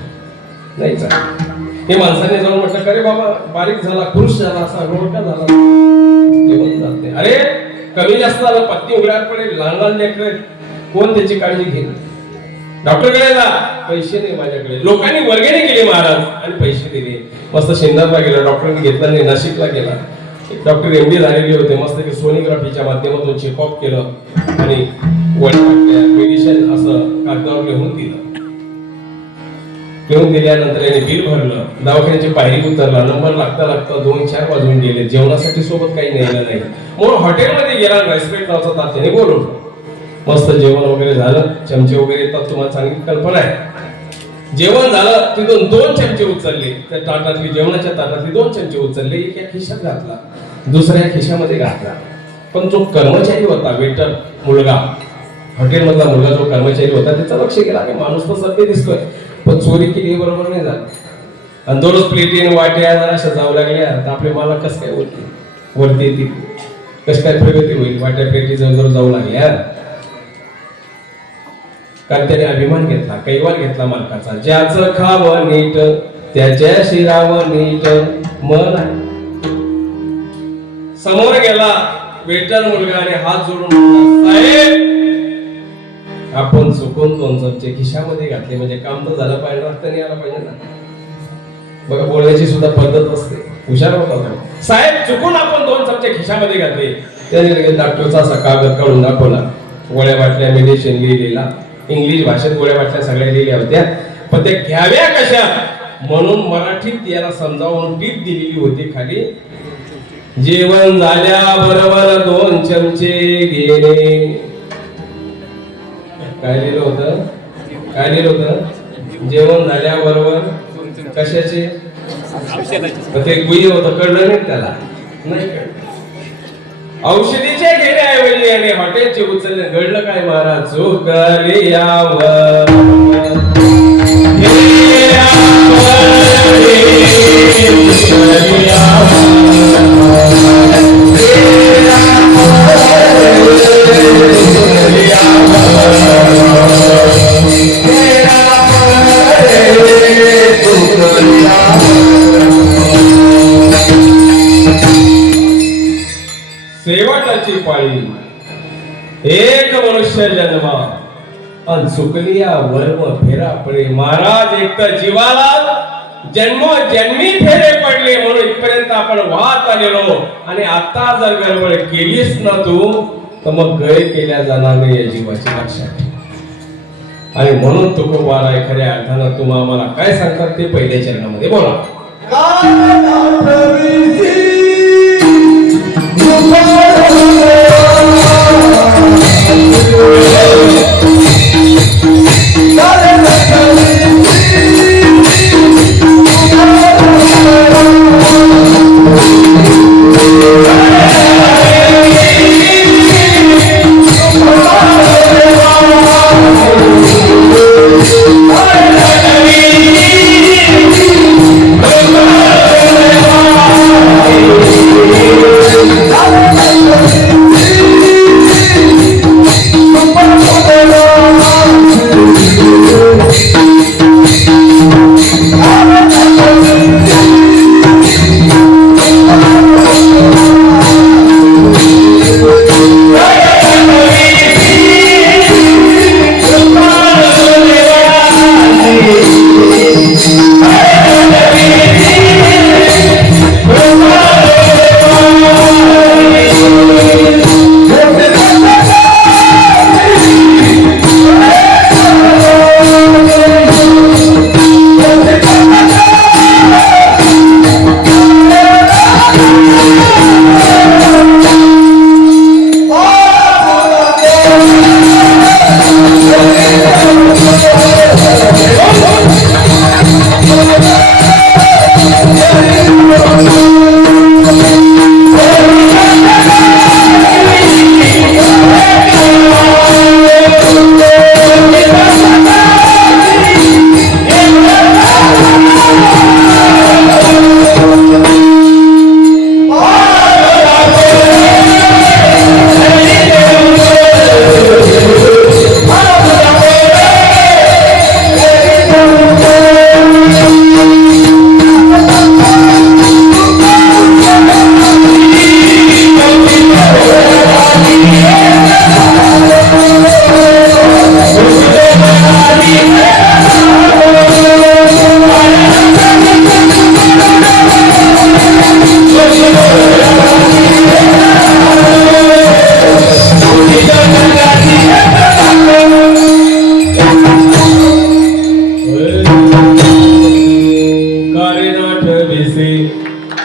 नाही चालली. हे माणसाने जाऊन म्हटलं अरे बाबा बारीक झाला, खुश झाला, असा रोडका झाला, जेवण जात नाही. अरे कमी जास्त झालं, पत्नी उघड्यावर पडेल, लहान लहान लेकरं, कोण त्याची काळजी घेईल? डॉक्टरकडे जा, पैसे नाही माझ्याकडे. लोकांनी वर्गणी केली महाराज आणि पैसे दिले. मस्त शिंदाला गेला, डॉक्टरने घेतला नाही. नाशिकला गेला, डॉक्टर MD झालेले होते. मस्त की सोनोग्राफीच्या माध्यमातून चेकअप केलं आणि मेडिसिन असं कागदावर लिहून दिलं. लिहून दिल्यानंतर याने बिल भरलं, दवाखान्याची पायरी उतरला. नंबर लागता लागता 2-4 वाजून गेले. जेवणासाठी सोबत काही नेलं नाही, म्हणून हॉटेलमध्ये गेला. रेस्पेक्ट नावाचा तात्याने बोलवलं. मस्त जेवण वगैरे झालं, चमचे वगैरे येतात, तुम्हाला चांगली कल्पना आहे. जेवण झालं, तिथून 2 चमचे उचलले, त्या ताटातली, जेवणाच्या ताटातली 2 चमचे उचलले, एका खिशात घातला, दुसऱ्या खिशामध्ये घातला. पण जो कर्मचारी होता, वेटर मुलगा, हॉटेलमधला मुलगा जो कर्मचारी होता, त्याचं लक्ष गेला की माणूस तर सत्य दिसतोय, पण चोरी केली बरोबर नाही झालं. आणि दररोज प्लेटीन वाट्या जरा अशा जाऊ लागल्या, तर आपले मालक कसं काय वरती येतील, कसं काय प्रगती होईल? वाट्या प्लेटी जवळ जाऊ लागल्या. कारण त्याने अभिमान घेतला, कैवार घेतला मालकाचा. ज्याचं खावं नीट त्याच्या शिरावं नीट मन आहे. समोर गेला वेटर मुलगाने हात जोडून, साहेब आपण चुकून 2 चमचे खिशामध्ये घातले, म्हणजे काम तर झालं पाहिजे, रक्त नाही आला पाहिजे ना. बघा बोलण्याची सुद्धा पद्धत असते. हुशार होता साहेब, चुकून आपण 2 चमचे खिशामध्ये घातले. त्याने लगेच डॉक्टरचा असा कागद काढून दाखवला. गोळ्या बाटल्या मेडिसिन लिहिलेला, इंग्लिश भाषेत गोळ्या बाटल्या सगळ्या लिहिल्या होत्या, पण ते घ्याव्या कशा म्हणून मराठीत याला समजावून टीप दिलेली होती खाली. जेवण झाल्याबरोबर 2 चमचे घेणे. काय लिहिलं होतं? काय लिहिलं होतं? जेवण झाल्याबरोबर कशाचे? ते गुई होतं, कळलं नाही त्याला, नाही कळलं. औषधीचे घेण्याऐवजी आणि हॉटेलचे उचलले. घडलं काय महाराज? चुकले यावर शेवटाची पाळी एक मनुष्य जन्मा अन चुकली या वर्म फेरा पडे. महाराज एक तर जीवाला जन्मोजन्मी फेरे पडले म्हणून इथपर्यंत आपण वाहत आलेलो आणि आता जर गडबड केलीस ना तू तर मग गय केल्या जाणार नाही या जीवाची लक्षात ठेव. आणि म्हणून तुकोबाराय खऱ्या अर्थानं तुम्हा आम्हाला काय सांगतात ते पहिल्या चरणामध्ये बोला.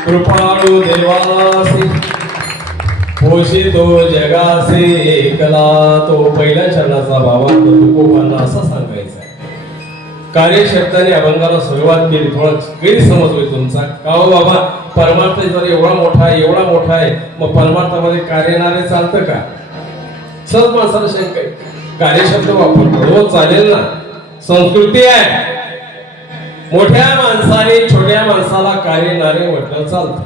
कृपाळू देवासी पोषितो जगासे एकला. तो पहिल्या चरणाचा भावार्थ तुकोबांना असा सांगायचा आहे. कार्यशब्दाने अभंगाला सुरुवात केली. थोडा गैरसमज होईल तुमचा. का हो बाबा, परमार्थ जर एवढा मोठा आहे एवढा मोठा आहे मग परमार्थामध्ये कार्यनारे चालतं का? सहज माणसाला शंका आहे. कार्यशब्द वापरतो हो चालेल ना, संस्कृती आहे. मोठ्या माणसाने छोट्या माणसाला कार्यनारे म्हटलं चालतं,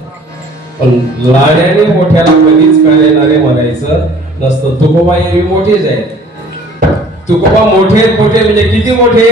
पण लाड्याने मोठ्याला कधीच कार्यनारे म्हणायचं नसतं. तुकोबा एवढी मोठेच आहेत. तुकोबा मोठे मोठे म्हणजे किती मोठे?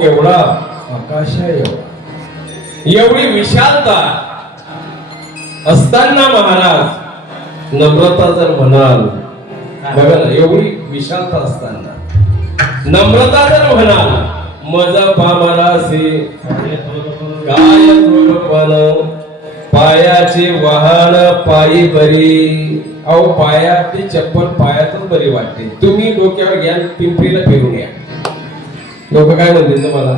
केवढा आकाशा एवढी विशालता असताना महाराज नम्रता जर म्हणाल, बघा ना, एवढी विशालता असताना नम्रता जर म्हणाल, मज पामरासे काय थोरपण पायाचे वाहन पायी बरी. अहो पायातली चप्पल पायातच बरी वाटते. तुम्ही डोक्यावर घ्या, पिंपरीला फिरून या. लोक काय म्हणतील तुम्हाला?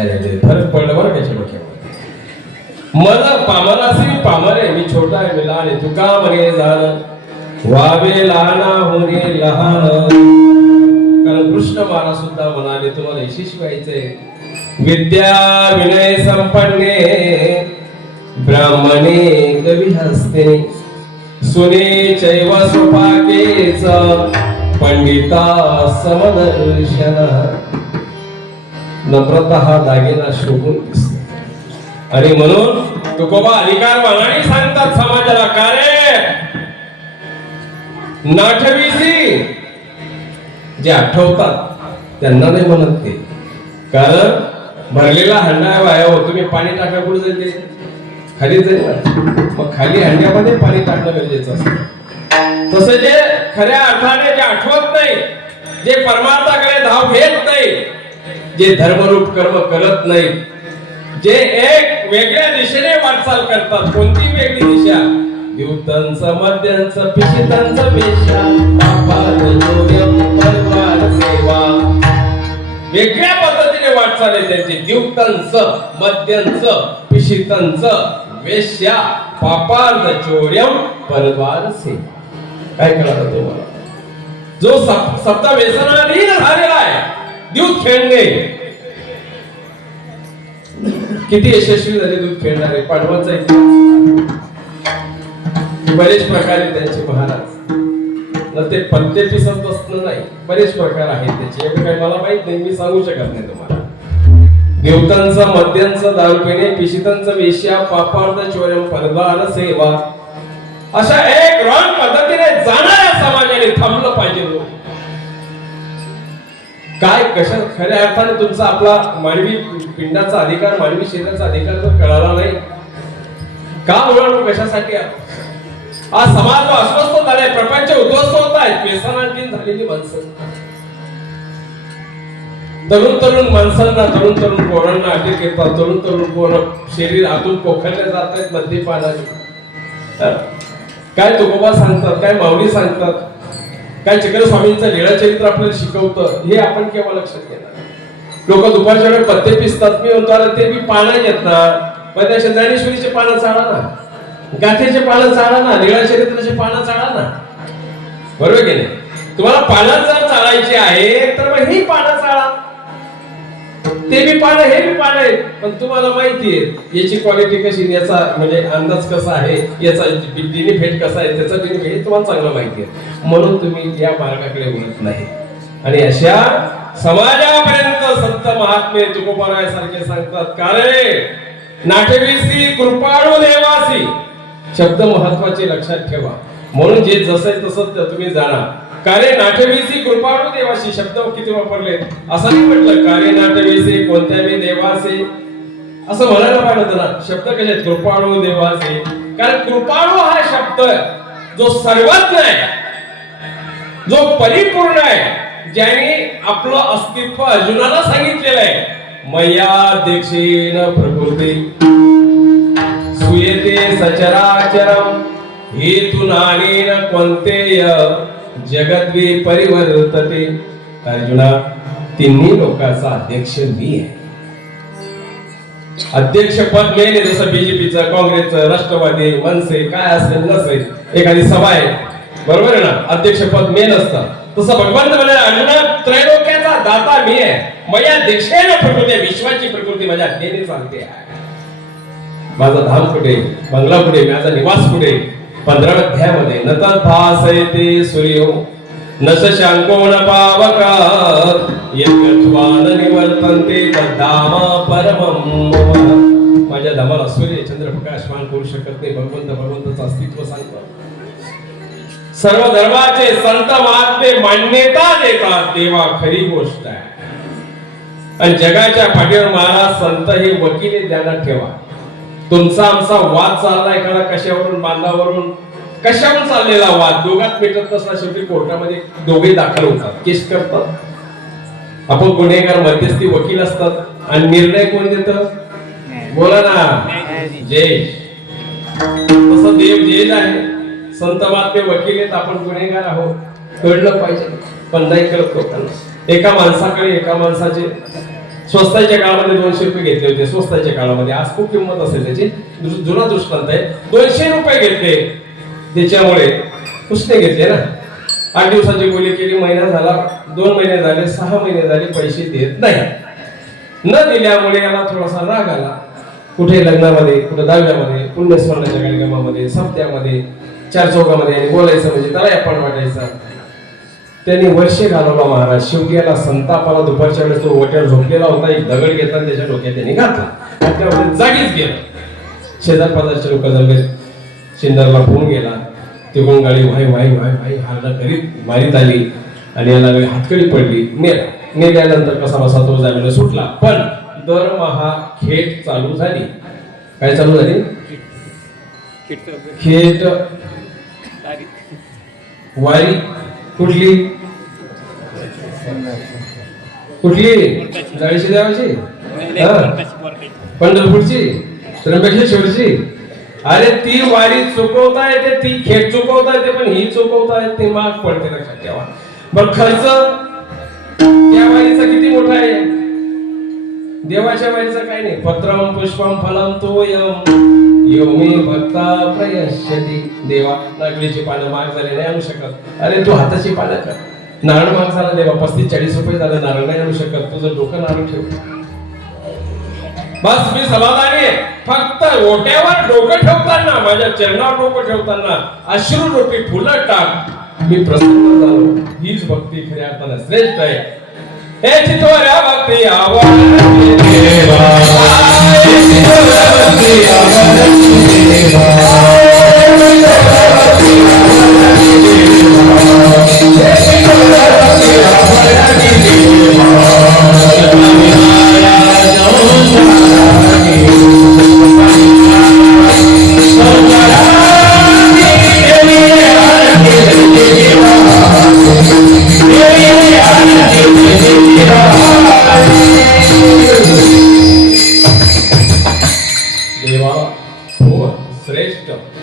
अरे फरक पडलं बरं त्याच्या डोक्यावर. मला पामरासे मी पामर आहे, मी छोटा आहे, मी लहान आहे. तुका म्हणे जाण वावे लहाना होणे लहान. कारण कृष्ण महाराज सुद्धा म्हणाले तुम्हाला यशस्वी व्हायचंय. विद्या विनय संपन्ने ब्राह्मणे कवी हस्ते सुने चैव सुपाकेच पंडिता समदर्शन. नम्रता हा दागिना शोभून दिसतो आणि म्हणून तुकोबा अधिकार मानाने सांगतात समाजाला, का रे नाठवीसी जे आठवतात त्यांना नाही म्हणत ते, कारण भरलेला हंडा वाया हो, तुम्ही पाणी टाका कुठे जाईल ते खाली जाईल ना, मग खाली हंड्यामध्ये पाणी टाकणं गरजेचं असतं. तसं जे खऱ्या अर्थाने जे आठवत नाही, जे परमार्थाकडे धाव घेत नाही, जे धर्मरूप कर्म करत नाही, जे एक वेगळ्या दिशेने वाटचाल करतात. कोणती वेगळी दिशा? द्यूतांचं मध्यांचं पिशितांचं पेशा सेवा, वेगळ्या पद्धतीने वाटचाल आहे त्यांची. द्यूतांचं मध्यांचं पिशितांचं वेश्या पापार्थ चोर्यम परद्वार सेवा. काय कळलं तुम्हाला? जो शब्द व्यसनाधीन झालेला आहे, दूध खेळणे. किती यशस्वी झाले दूध खेळणारे? पांडवांचा बरेच प्रकारे त्यांचे महाराज ते पत्ते पिसत बसणं नाही, बरेच प्रकार आहेत त्याचे. एवढं काही मला माहित नाही, मी सांगू शकत नाही तुम्हाला. देवतांचं मद्यांचं दारू पिणे, पिशितांचं वेश्या पापार्थ चोर्यम परद्वार सेवा, अशा एक रॉंग पद्धतीने जाणाऱ्या समाजाने थांबलं पाहिजे. काय कशा खऱ्या अर्थाने तुमचा आपला मानवी पिंडाचा अधिकार, मानवी शरीराचा अधिकार जर कळाला नाही, का ओळखू कशासाठी? आज समाज अस्वस्थ झालाय, प्रपंच उद्ध्वस्त होत आहेत, व्यसनाधीन झालेली माणसं, तरुण माणसांना, तरुण पोरांना अटक येतात, तरुण पोरं शरीर आतून पोखरल्या जात आहेत मद्यपानाने. काय तुकोबा सांगतात, काय माऊली सांगतात, काय चक्र स्वामींचं लीळाचरित्र आपल्याला शिकवतं, हे आपण केव्हा लक्षात घेणार? लोक दुपारच्या वेळेस पत्ते पिसतात. मी म्हणतो ते मी पानं घेत ना, पण त्या ज्ञानेश्वरीचे पानं चाळा ना, गाथेचे पानं चाळा ना, लीळाचरित्राचे पानं चाळा ना, बरोबर की नाही? तुम्हाला पानं जर चाळायची आहे तर मग ही पानं चाळा, ते बी पानं हे बी पानं आहेत. पण तुम्हाला माहिती आहे याची क्वालिटी कशी, याचा म्हणजे अंदाज कसा आहे, याचा बेनिफिट कसा आहे, त्याचा बेनिफिट हे तुम्हाला चांगलं माहिती आहे, म्हणून तुम्ही या मार्गाकडे वळत नाही. आणि अशा समाजापर्यंत संत महात्मे तुकोबाराय सारखे सांगतात, का रे नाठवीसी कृपाळू देवासी. शब्द महत्वाचे लक्षात ठेवा. म्हणून जे जसं तसं तुम्ही जाणा. कार्य नाठवीसी कृपाळू देवासी शब्द किती वापरले? असं नाही म्हटलं कार्य नाठवीसी कोणत्या बी देवासी, असं म्हणायला पाहिजे ना. शब्द कसे? कृपाळू देवासी. कारण कृपाळू हा शब्द जो सर्वज्ञ आहे, जो परिपूर्ण आहे, ज्याने आपलं अस्तित्व अर्जुनाला सांगितलेलं आहे, मया दीक्षेन प्रकृती सुयते सचराचरम हेतुनानेन कोणतेय जगद्वी परिवर्तते. अर्जुना, तिन्ही लोकांचा अध्यक्ष मी आहे. अध्यक्ष पद मेन, जसं बीजेपीचं, काँग्रेसचं, राष्ट्रवादी, मनसे काय असेल नसेल, एखादी सभा आहे, बरोबर आहे ना, अध्यक्ष पद मेन असतं. तसं भगवंत म्हणे, अर्जुना त्रैलोक्याचा दाता मी आहे. माझ्या दीक्षेने प्रकृती, विश्वाची प्रकृती माझ्या आज्ञेने चालते आहे. माझा धाम कुठे, बंगला कुठे, माझा निवास कुठे? 15 अध्यायामध्ये नतन भासयते सूर्यो न शशांको न पावक यत्त्वान निवर्तन्ते तद्धाम परमम्. माझ्या धामाला सूर्य चंद्र प्रकाशमान करू शकत नाही. भगवंताचं अस्तित्व सांगतो. सर्व धर्माचे संत महात्मे मान्यता देतात, देवा खरी गोष्ट आहे. आणि जगाच्या पाठीवर महाराज संत हे वकील ध्यानात ठेवा. तुमचा आमचा वाद चाललाय एखादा कशावरून, बांधावरून, कशावरून चाललेला वाद दोघात मिटत नसला, शेवटी कोर्टामध्ये दोघे दाखल होतात, केस करतात. आपण गुन्हेगार मध्यस्थी वकील असतात आणि निर्णय कोण देतं? बोला ना, जज. तसं देव जज आहे, संत महात्मे वकील आहेत, आपण गुन्हेगार आहोत. कळलं पाहिजे, पण नाही कळत लोकांना. एका माणसाकडे एका माणसाचे स्वस्ताच्या काळामध्ये 200 रुपये घेतले होते. स्वस्ताच्या काळामध्ये, आज खूप किंमत असेल त्याची, जुना दृष्टांत आहे. 200 रुपये घेतले, त्याच्यामुळे उसने घेतले ना. 8 दिवसाची बोली केली, महिना झाला, 2 महिने झाले, 6 महिने झाले, पैसे देत नाही. न दिल्यामुळे याला थोडासा राग आला. कुठे लग्नामध्ये, कुठे दहाव्यामध्ये, पुण्यस्मरणाच्या कार्यक्रमामध्ये, सप्त्यामध्ये, चार चौकामध्ये आणि बोलायचं म्हणजे त्याला आपण वाटायचं. त्यांनी वर्षे घालवला महाराज. शेवटी याला संतापाला दुपारच्या वेळेस तो ओट्यावर झोपलेला होता. एक दगड घेतला आणि त्याच्या डोक्यात त्यांनी घातला. त्याच्यावर जागीच गेला. शेजार पाजारचे लोक जमले. शिंदरला फोन गेला. तिकडून गाडी व्हाय व्हाय व्हाय व्हाय हारला करीत मारीत आली आणि याला हातकडी पडली. नेल्यानंतर कसा बसा तो जामीन सुटला. पण दरमहा खेट चालू झाली. काय चालू झाली? खेट वारी. कुठली कुठली? जाळीची देवाची, पंढरपूरची, त्र्यंबकेश्वरची. अरे ती वारी चुकवता येते, ती खेट चुकवता येते, पण ही चुकवता येते माग पडते. लक्षात ठेवा. पण खर्च त्या वारीचा किती मोठा आहे? देवाच्या वारीचा काय नाही. पत्रम पुष्पम फलम तोयम योमी भक्ता प्रयश्यती. देवा नागलीची पानं महाग झाले, नाही आणू शकत. अरे तू हाताची पानं कर. नारळ महाग झाला देवा, 35-40 रुपये झालं, नारळ नाही आणू शकत. तुझं डोकं नारळ ठेव. बस मी समाधानी आहे. फक्त ओट्यावर डोकं ठेवताना, माझ्या चरणावर डोकं ठेवताना अश्रू रूपी फुलं टाक. मी प्रसन्न झालो. हीच भक्ती खऱ्या अर्थानं श्रेष्ठ आहे. हे चितोऱ्या भक्ती आवडते देवा, हे चितोऱ्या भक्ती आवडते देवा, हे चितोऱ्या भक्ती आवडते देवा, हे चितोऱ्या भक्ती आवडते देवा.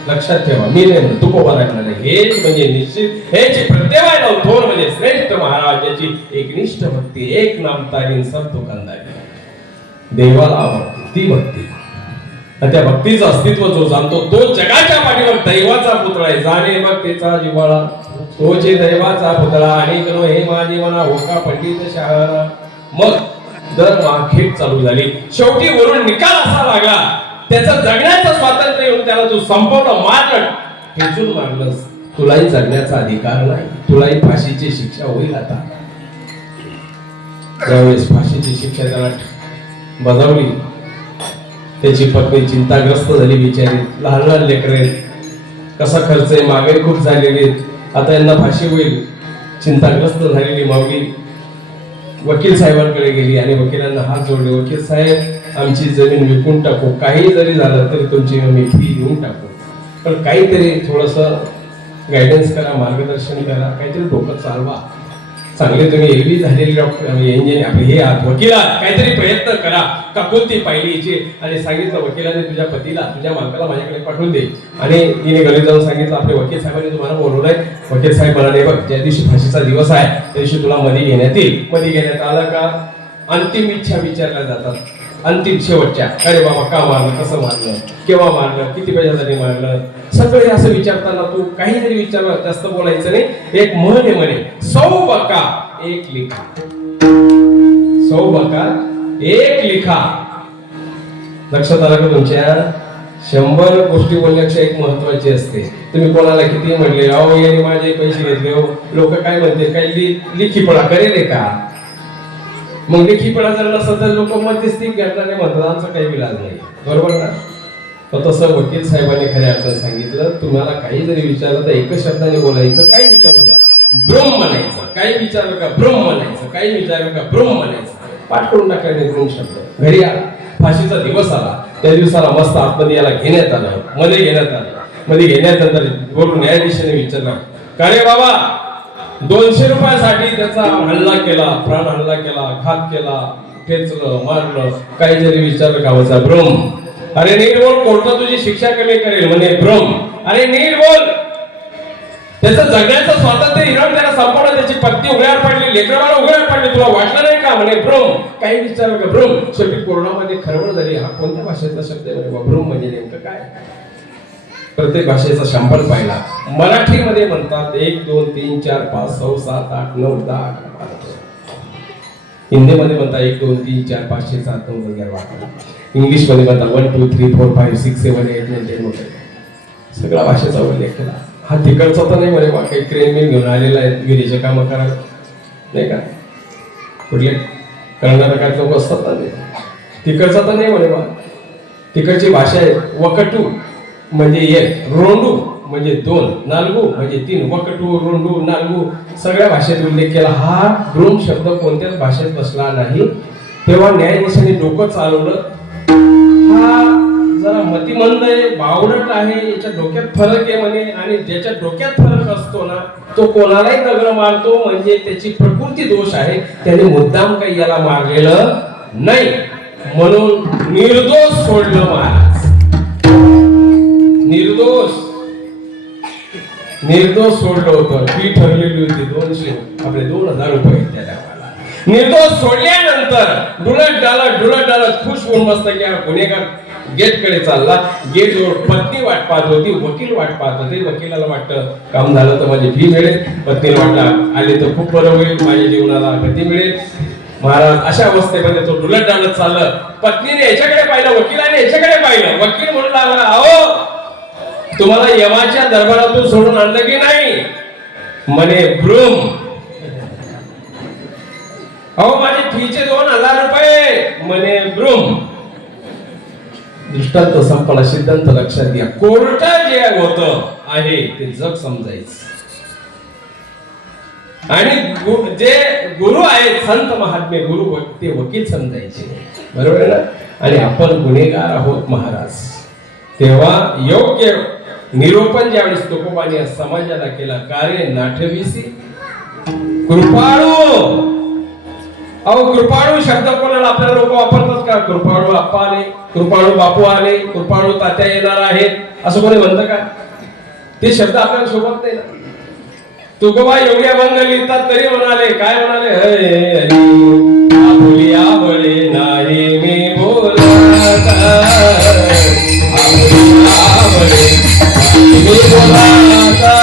लक्षात ठेवा. मी नाही तुकोबा ऐकणार आहे. हेच म्हणजे निश्चित, हेच प्रत्येवायला थोर म्हणजे श्रेष्ठ महाराजाची एकनिष्ठ भक्ती. एक नाम तारीन सब दुकानदारी. देवाला आवडते ती भक्ती. त्या भक्तीचं अस्तित्व जो जाणतो तो जगाच्या पाठीवर दैवाचा पुतळा आहे. जाणे भक्तीचा जिव्हाळा तोचे दैवाचा पुतळा. आणि करो हे माझी मना होका पंडित शहाणा. मग दर माखेट चालू झाली. शेवटी वरून निकाल असा लागला, त्याचं जगण्याचं स्वातंत्र्य येऊन त्याला तू संपवलं, मारलं, ठेचून मारलंस. तुलाही जगण्याचा अधिकार नाही. तुलाही फाशीची शिक्षा होईल. आता त्यावेळेस फाशीची शिक्षा त्याला बजावली. त्याची पत्नी चिंताग्रस्त झाली बिचारी. लहान लहान लेकरे, कसा खर्च आहे, महागाई खूप झालेली, आता यांना फाशी होईल. चिंताग्रस्त झालेली माऊली वकील साहेबांकडे गेली आणि वकिलांना हात जोडले. वकील साहेब, आमची जमीन विकून टाकू, काही जरी झालं तरी तुमची आम्ही फी देऊन टाकू, पण काहीतरी थोडस गायडन्स करा, मार्गदर्शन करा, काहीतरी डोकं चालवा. चांगले तुम्ही एरवी झालेले डॉक्टर इंजिनियर आपले हे आहात, वकील आहात, काहीतरी प्रयत्न करा. काकुलती पाहिली हिची आणि सांगितलं वकिलाने तुझ्या पतीला, तुझ्या मालकाला माझ्याकडे पाठवून दे. आणि हिने घरी जाऊन सांगितलं आपले वकील साहेबांनी तुम्हाला बोलवलंय. वकील साहेब म्हणाले, बघ ज्या दिवशी फाशीचा दिवस आहे त्या दिवशी तुला मध्ये घेण्यात येईल. मध्ये घेण्यात आलं का अंतिम इच्छा विचारल्या जातात. अंतिम शेवटच्या, अरे बाबा का मारलं, कसं मारलं, केव्हा मारलं, किती पैशासाठी मारलं, सगळे असं विचारताना तू काही जरी विचारलं, जास्त बोलायचं नाही. एक म्हण आहे म्हणे, 100 बका एक लिखा. 100 बका एक लिखा. लक्षात आलं का तुमच्या? 100 गोष्टी बोलण्यापेक्षा एक महत्वाची असते. तुम्ही कोणाला किती म्हटले, अहो याने माझे पैसे घेतले, हो लोक काय म्हणते, काही लिखीपणा करेल का? मग लेखीपणा जर नसत तर लोक मध्यस्थी करणारे म्हणतात, आमचा काही विलाज नाही, बरोबर ना? तर तसं वकील साहेबांनी खऱ्या अर्थाने सांगितलं, तुम्हाला काही जरी विचारलं तर एकच शब्दाने बोलायचं, काही विचारू द्या, ब्रह्म म्हणायचं. काही विचारलं का ब्रह्म म्हणायचं, काही विचारलं का ब्रह्म म्हणायचं. पाठ करून टाकल्याने ब्रह्म शब्द. घरी आला, फाशीचा दिवस आला, त्या दिवसाला मस्त आतमध्ये याला घेण्यात आलं, मध्ये घेण्यात आलं. मध्ये घेण्यानंतर बोलून न्यायाधीशाने विचारलं, का रे बाबा 200 रुपयासाठी त्याचा हल्ला केला, प्राण हल्ला केला, घात केला, ठेचलं, मारलं, काही जरी विचारलं गावाचा भ्रम. अरे नीट बोल, कोर्ट तुझी शिक्षा कमी करेल म्हणे भ्रम. अरे नीट बोल, त्याचं जगण्याचं स्वातंत्र्य हिरावून त्याला संपवलं, त्याची पत्नी उघड्यावर पडली, लेकरबाळ उघड्यावर पडली, तुला वाटलं नाही का म्हणे भ्रम. काही विचारलं का भ्रम. शेवटी कोरोनामध्ये खळबळ झाली, हा कोणत्या भाषेचा शब्द आहे भ्रम म्हणजे नेमकं काय? प्रत्येक भाषेचा शंभर पाहिला. मराठीमध्ये म्हणतात 1 2 3 4 5 6 7 8 9 10 11 12. हिंदीमध्ये म्हणता 1 2 3 4 5 6 7 9 10 11 इंग्लिश मध्ये म्हणता 1 2 3 4 5 6 7 8 9 10 11 सगळ्या भाषेचा उल्लेख केला. हा तिकडचा तर नाही म्हणे बा काही क्रेन बिन घेऊन आलेला आहे विहिरीचे कामं करायला नाही का, कुठले कर्नाटकात लोक असतात ना, तिकडचा तर नाही म्हणे बा. तिकडची भाषा आहे वकटू म्हणजे 1, रोंडू म्हणजे 2, नालगू म्हणजे 3, वकटू रोंडू नालगू सगळ्या भाषेत उल्लेख केला. हा ब्रूम शब्द कोणत्याच भाषेत बसला नाही. तेव्हा न्यायाधीशाने डोकं चालवलं, हा जरा मतिमंद आहे, बावडट आहे, याच्या डोक्यात फरक आहे म्हणे, आणि ज्याच्या डोक्यात फरक असतो ना तो कोणालाही दगड मारतो, म्हणजे त्याची प्रकृती दोष आहे, त्याने मुद्दाम काही याला मारलेलं नाही, म्हणून निर्दोष सोडलं महाराज. निर्दोष सोडलं होतं. फी ठरलेली होती 200 आपले 2000 रुपये त्या टायमाला. निर्दोष सोडल्यानंतर डुलत डालत खुश होऊन मस्त की गुन्हेगार गेट कडे चालला. गेट जवळ पत्नी वाट पाहत होती, वकील वाट पाहत होते. वकिलाला वाटतं काम झालं तर माझी फी मिळेल, पत्नीला वाटलं आले तर खूप बरं होईल, माझ्या जीवनाला गती मिळेल. महाराज अशा अवस्थेमध्ये तो डुलत डालत चाललं. पत्नीने याच्याकडे पाहिलं, वकिलाने याच्याकडे पाहिलं. वकील म्हणू लागला, अहो तुम्हाला यमाच्या दरबारातून सोडून आणलं की नाही? म्हणे ब्रूम. अहो माझे फीचे 2000 रुपये. म्हणे ब्रूम. दृष्टांत संपला, सिद्धांत लक्षात घ्या. कोर्ट जे होतं आहे ते जग समजायचं, आणि जे गुरु आहेत संत महात्मे गुरु ते वकील समजायचे, बरोबर आहे ना. आणि आपण गुन्हेगार आहोत महाराज. तेव्हा योग्य निरोपण ज्यावेळेस तुकोबाने समाजाला केला, कार्य नाठविसी कृपाळू. अहो कृपाळू शब्द कोणाला आपल्या लोक वापरतात का? कृपाळू आप्पा आले, कृपाळू बापू आले, कृपाळू तात्या येणार आहेत असं कोणी म्हणतं का? ते शब्द आपल्याला शोभत नाही ना. तुकोबा एवढी अभंग लिहितात तरी म्हणाले, काय म्हणाले? आपुलिया बळे नाही मी बोलता, आपुलिया बळे मी बोलता,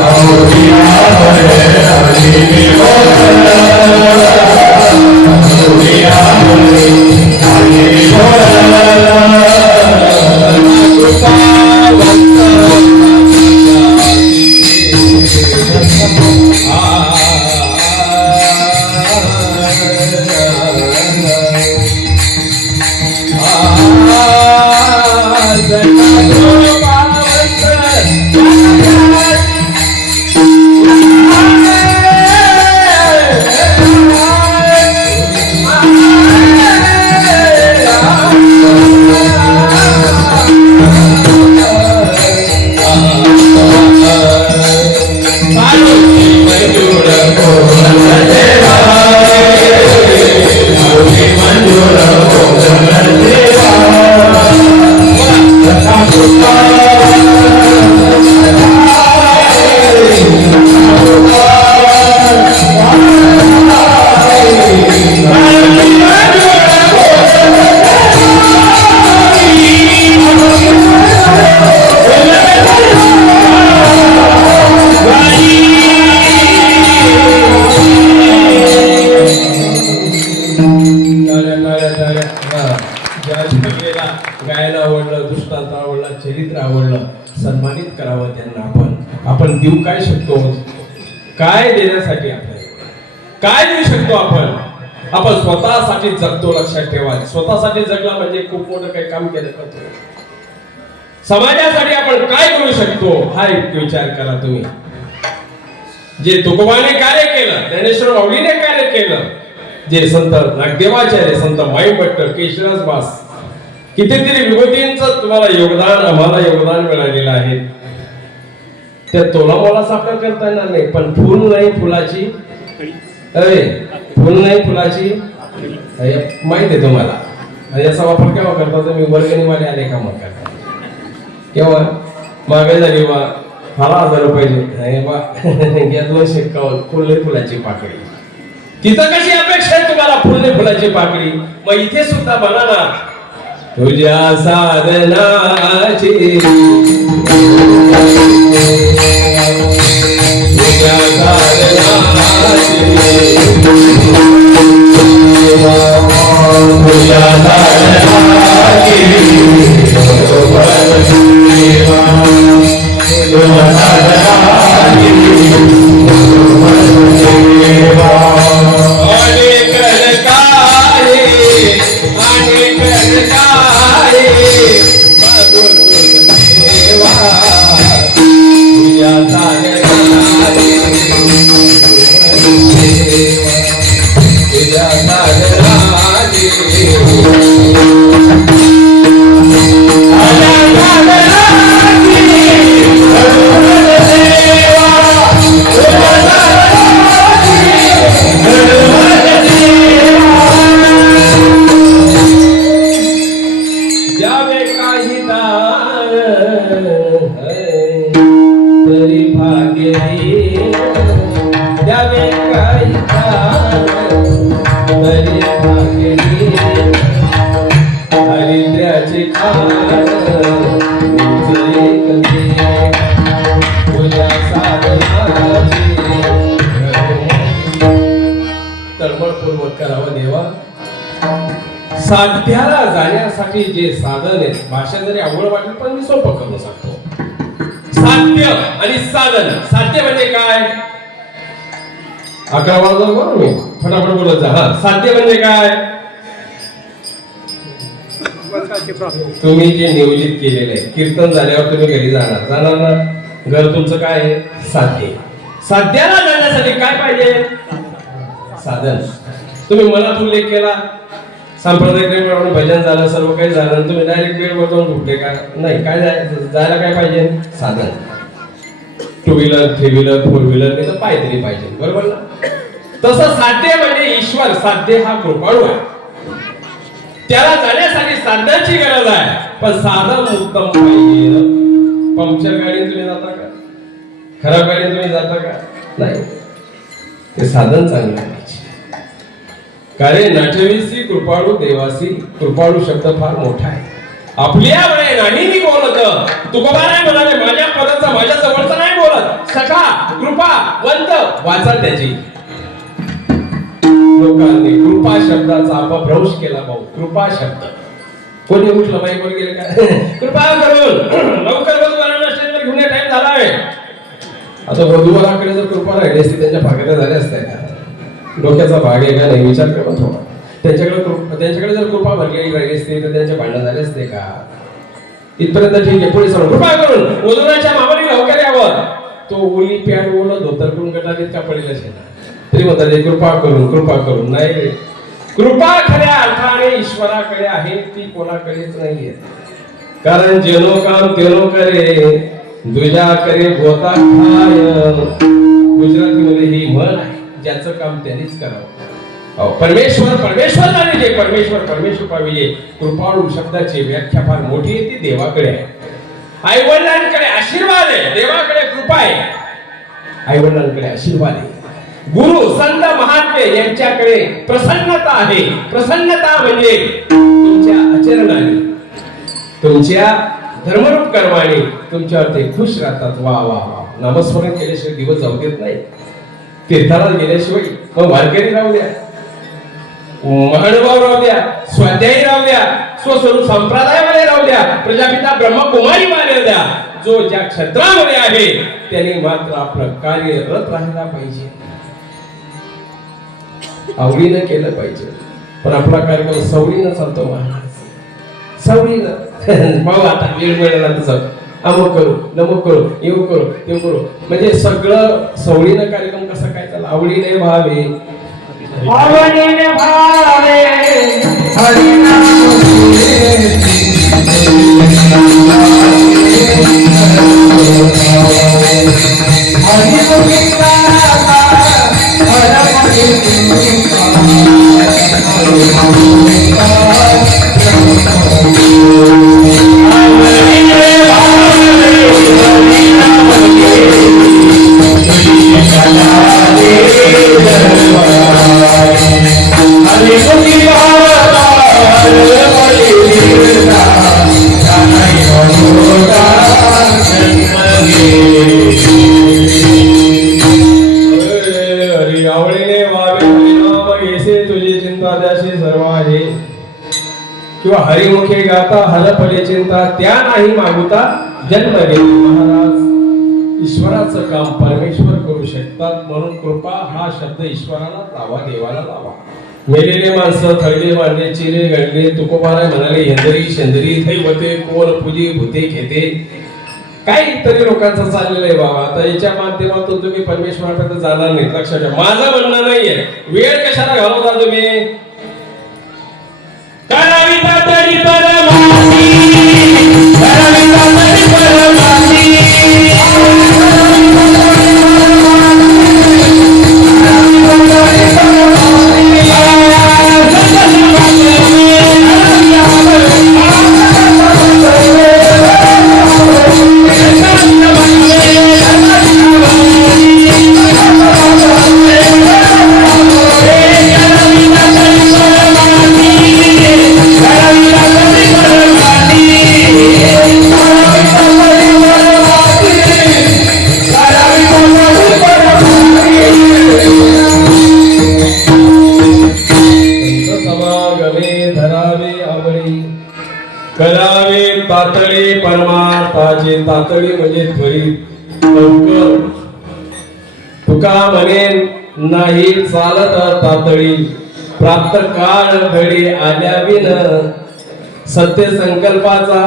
आपुलिया बळे नाही मी बोलता, आपुलिया बळे नाही मी बोलता. गायला आवडलं, दृष्टांत आवडला, चरित्र आवडलं, सन्मानित करावं त्यांना. आपण देऊ काय शकतो? काय देण्यासाठी आपल्याला काय देऊ शकतो आपण? आपण स्वतःसाठी जगतो, लक्षात ठेवा. स्वतःसाठी जगला म्हणजे खूप मोठं काही काम केलं करतो. समाजासाठी आपण काय करू शकतो हा एक विचार करा तुम्ही. जे तुकोबाने कार्य केलं, ज्ञानेश्वर माऊलीने कार्य केलं, जे संत नागदेवाचार्य, संत माईभट्ट, केशरदास भास, कितीतरी विभूतींचं तुम्हाला योगदान, आम्हाला योगदान मिळालेलं आहे. त्या तोलामोलाच आपल्याला करता येणार नाही, पण फुल नाही फुलाची, अरे फुल नाही फुलाची माहिती आहे तुम्हाला. आणि याचा वापर केव्हा करता तुम्ही? वर्गणीवाले आले का मग करता केव्हा? महागाई झाली बा, मला 1000 रुपये बा घ्या 251 फुल फुलाची पाकळी. तिथं कशी अपेक्षा आहे तुम्हाला? फुल फुलाची पाकळी. मग इथे सुद्धा बघा ना, तुझ्या साधनाची तुझ्या साधनाची तुझ्या साधनाची तरी भाग्य द्यावे काही तरी भाग्य हरिद्राची खाण तुझ्या साधनाची तळमळपूर्वक करावं देवा. साध्याला जाण्यासाठी जे साधन आहे, भाषा जरी अवघड वाटली पण मी सोपं करून सांगतो. साध्य आणि साधन. साध्य म्हणजे काय? 11 वाजता बरोबर मी फटाफट बोलत जा. हा, साध्य म्हणजे काय? तुम्ही जे नियोजित केलेलं आहे, कीर्तन झाल्यावर तुम्ही घरी जाणार ना. घर तुमचं काय आहे? साध्य. साध्याला जाण्यासाठी काय पाहिजे? साधन. तुम्ही मनात उल्लेख केला, सांप्रदायिक भजन झालं, सर्व काही झालं, तुम्ही डायरेक्ट बेडवर जाऊन उठले का? नाही. काय जायला काय पाहिजे? साधन. 2 व्हीलर 3 व्हीलर 4 व्हीलर नाही तर पायदळी पाहिजे, बरोबर ना? तसं साध्य म्हणजे ईश्वर. साध्य हा कृपाळू आहे, त्याला जाण्यासाठी साधनाची गरज आहे. पण साधन उत्तम पाहिजे. पंक्चर गाडीने तुम्ही जाता का? खराब गाडीने तुम्ही जाता का? नाही. ते साधन चांगलं पाहिजे. कारण नाठविसी कृपाळू देवासी. कृपाळू शब्द फार मोठा आहे. आपल्या वळे नाही मी बोलत. तुकोबा नाही म्हणाले, माझ्या पदाचा माझ्या जवळचा नाही बोलत. सखा कृपा वंत वाचा त्याची. लोकांनी कृपा शब्दाचा अपभ्रंश केला. भाऊ, कृपा शब्द कोणी उठलं माईक वर गेले का? कृपा करून लवकर वधूवरांना स्टेजवर घेऊन टाइम झाला आहे. आता वधूवराकडे जर कृपा राहिली असती, त्यांच्या भागात झाल्या असत्या का? डोक्याचा भाग आहे का नाही विचार करा थोडा. त्यांच्याकडे जर कृपा भरलेली राहिली असते तर त्यांचे भांडण झाले असते का? इथपर्यंत ठीक आहे. पुढे सांगू, कृपा करून वधूवराच्या मामाने लवकर यावं. तो ओली पॅन्ट ओला धोतर करून गटात इतका पडेल असेल तरी म्हणतात कृपा करून. नाही, कृपा खऱ्या अर्थाने ईश्वराकडे आहे, ती कोणाकडेच नाहीये. कारण जेनो काम तेनो करे, दुजा करे गोता खाय. गुजरातीमध्ये ही म्हण आहे, ज्याचं काम त्यांनीच करावं. परमेश्वर जाणे जे परमेश्वर पाहिजे. कृपाळू शब्दाची व्याख्या फार मोठी आहे, ती देवाकडे आहे. आई वडिलांकडे आशीर्वाद आहे, देवाकडे कृपा आहे. आई वडिलांकडे आशीर्वाद आहे. गुरु संत महात्मे यांच्याकडे प्रसन्नता आहे. प्रसन्नता म्हणजे तुमच्या आचरणाने, तुमच्या धर्मरूप कर्माने तुमच्यावर ते खुश राहतात. वा वा वा. नामस्मरण केल्याशिवाय दिवस जाऊ देत नाही. तीर्थाला गेल्याशिवाय मग वारकरी राहू द्या, महानुभाव राहू द्या, स्वाध्यायी राहू द्या, स्वस्वरूप संप्रदायामध्ये राहू द्या, प्रजापिता ब्रह्मकुमारी मानले द्या, जो ज्या क्षेत्रामध्ये आहे त्याने मात्र आपलं कार्यरत राहायला पाहिजे, आवडीनं केलं पाहिजे. पण आपला कार्यक्रम सवडीनं चालतो महाराज, सवडीनं. भाऊ आता वेळ मिळाला तसं अमुक करू, नमुक करू, येऊ करू, तेव करू, म्हणजे सगळं सवडीनं कार्यक्रम कसा काय चालला? आवडीने भावे, आवडीने भावे, हरिनाम किंवा हरिमुखे गाता हरपले चिंता त्या नाही मागुता जन्म घेऊ महाराज. ईश्वराचं काम परमेश्वर करू शकतात म्हणून कृपा हा शब्द ईश्वराला लावा, देवाला लावा. मेलेले माणसं थळले मांडले चिरे गणले तुकोबाराय म्हणाले हेंदरी शेंदरी दैवते कोण पूजी भूते घेते. काहीतरी लोकांचं चाललेलं आहे बाबा. आता याच्या माध्यमातून तुम्ही परमेश्वराकडे जाणार नाही, लक्षात ठेवा. माझं म्हणणं नाहीये वेळ कशाला घालवता तुम्ही. करावी तातडी परमाती, करावी तातडी परमाती. करावे तातडी परमार्थाची, तातडी म्हणजे त्वरित लवकर. तुका म्हणेन नाही चालत तातडी, प्राप्त काळ घडी आल्या विन. सत्य संकल्पाचा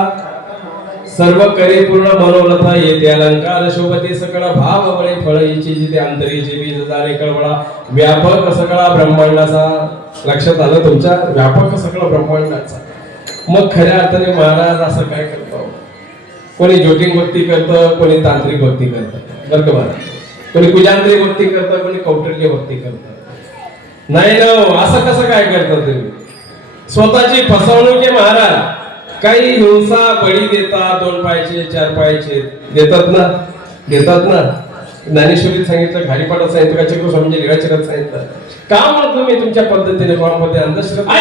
सर्व करे पूर्ण मनोरथा येते अलंकार शोभते सकळ भाव बळे फळ इच्छे जिथे अंतरीचे बीज जाणे कळवळा. व्यापक सगळा ब्रह्मांडाचा. लक्षात आलं तुमच्या, व्यापक सगळा ब्रह्मांडाचा. मग खऱ्या अर्थाने महाराज असं काय करतो, कोणी ज्योतिर्लिंग भक्ती करतं, कोणी तांत्रिक भक्ती करतं, बरं का महाराज. कोणी कुजांत्रिक भक्ती करतं, कोणी कौटिल्य भक्ती करतं. नाही ना, असं कसं काय करता तुम्ही. स्वतःची फसवणूक आहे महाराज. काही हिंसा बळी देतात, 2 पायाचे 4 पायाचे देतात ना, देतात ना. ज्ञानेश्वरीत सांगितलं, घारीपाठात सांगितलं, का चक्रस्वामींच्या लीळाचरात सांगितलं. का म्हणून तुम्ही तुमच्या पद्धतीने कोणामध्ये अंधश्रद्धा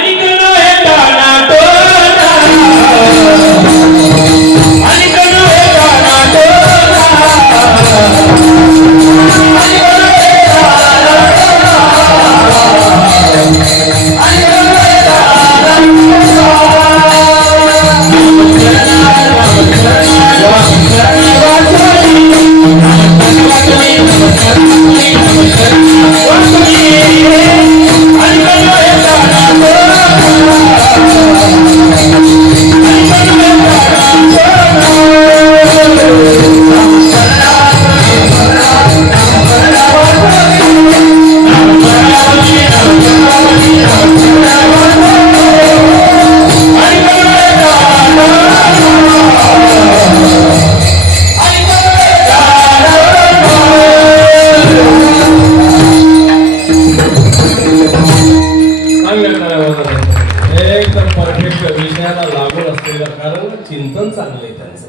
एकदम परफेक्ट विषयाला लागून असलेलं कारण चिंतन चांगलं आहे त्यांचं.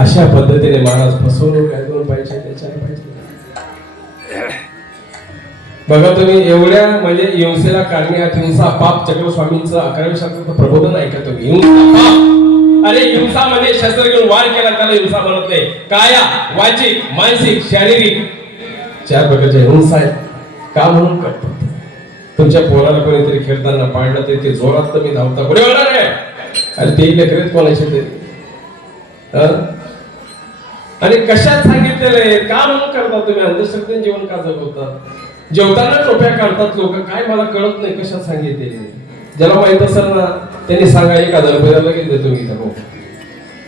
अशा पद्धतीने महाराज फसवणूक काय 2 पाहिजे त्याच्या पाहिजे. बघा तुम्ही एवढ्या म्हणजे हिंसेला कारण्यात हिंसा पाप. चक्रस्वामींचं 11व्या शतकाचं प्रबोधन ऐका तुम्ही. हिंसा पाप. अरे हिंसा म्हणजे शस्त्र घेऊन वार केला त्याला हिंसा म्हणत नाही. काया वाचिक मानसिक शारीरिक 4 प्रकारच्या हिंसा आहेत. का म्हणून करतो. तुमच्या पोराला कोणीतरी खेळताना पाडलं ते जोरात तुम्ही धावता, पुढे होणार आहे. अरे ते लेकरेत कोणाचे तरी. आणि कशात सांगितलेलं आहे, का म्हणून करता तुम्ही. अंधश्रद्धेने जीवन का जगवता. जेवताना टोप्या काढतात लोक, काय मला कळत नाही कशात सांगितले. ज्याला माहित असेल ना त्यांनी सांगा, 1000 रुपये लगेच देतो मी इथं.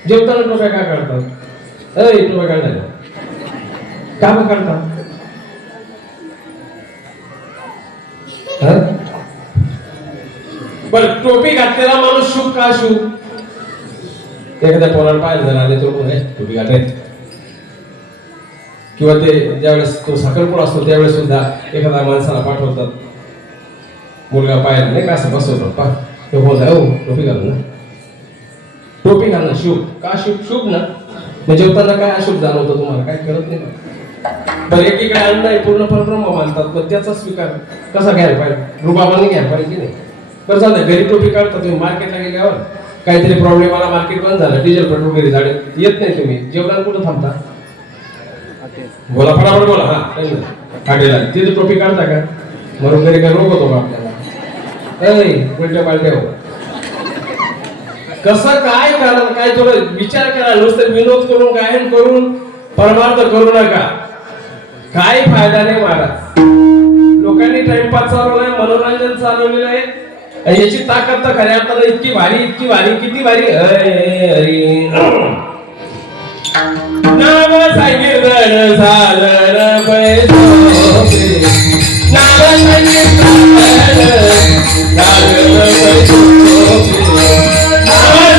जेवताना टोप्या का काढतात. टोप्या काढायला का मग काढतात. बर टोपी घातलेला माणूस शुभ का शुभ. एखाद्या पोराला पाहिलं जरा आणि तो टोपी घातली. किंवा ते ज्यावेळेस तो साखरपुडा असतो त्यावेळेस सुद्धा एखाद्या माणसाला पाठवतात, मुलगा पाहिला नाही का असं बसवतो, तो बोलता हो टोपी घाल ना, टोपी घाल ना शुभ. का शुभ. शुभ ना. म्हणजे जेवताना काय अशुभ जाणवतं तुम्हाला, काय कळत नाही. बरं एकीकडे अन्न आहे पूर्ण परब्रह्म मानतात, पण त्याचा स्वीकार कसा घ्यायला पाहिजे. रुबाबाने घ्यायला पाहिजे की नाही. बरं चालतंय घरी टोपी काढता तुम्ही, मार्केटला गेल्यावर काहीतरी प्रॉब्लेम आला, मार्केट बंद झालं, डिझेल पेट्रोल वगैरे झाले, येत नाही तुम्ही जेवणाला कुठं थांबता. बोला फटाफट बोला. हा हॉटेलला तिथे टोपी काढता का. म्हणून घरी काय रोग होतो का आपल्याला. उलट्या पालट्या हो. कसं काय करा, काय थोडं विचार करा. नुसतं विनोद करून गायन करून परमार्थ करू नका. काय फायदा नाही महाराज. लोकांनी टाइमपास चालवलाय, मनोरंजन चालवलेलं आहे. आणि याची ताकद तर खऱ्या अर्थानं इतकी भारी, इतकी भारी, किती भारी. हरी नाम संकीर्तन झालं पैसोपे, नाम संकीर्तन झालं पैसोपे, नाम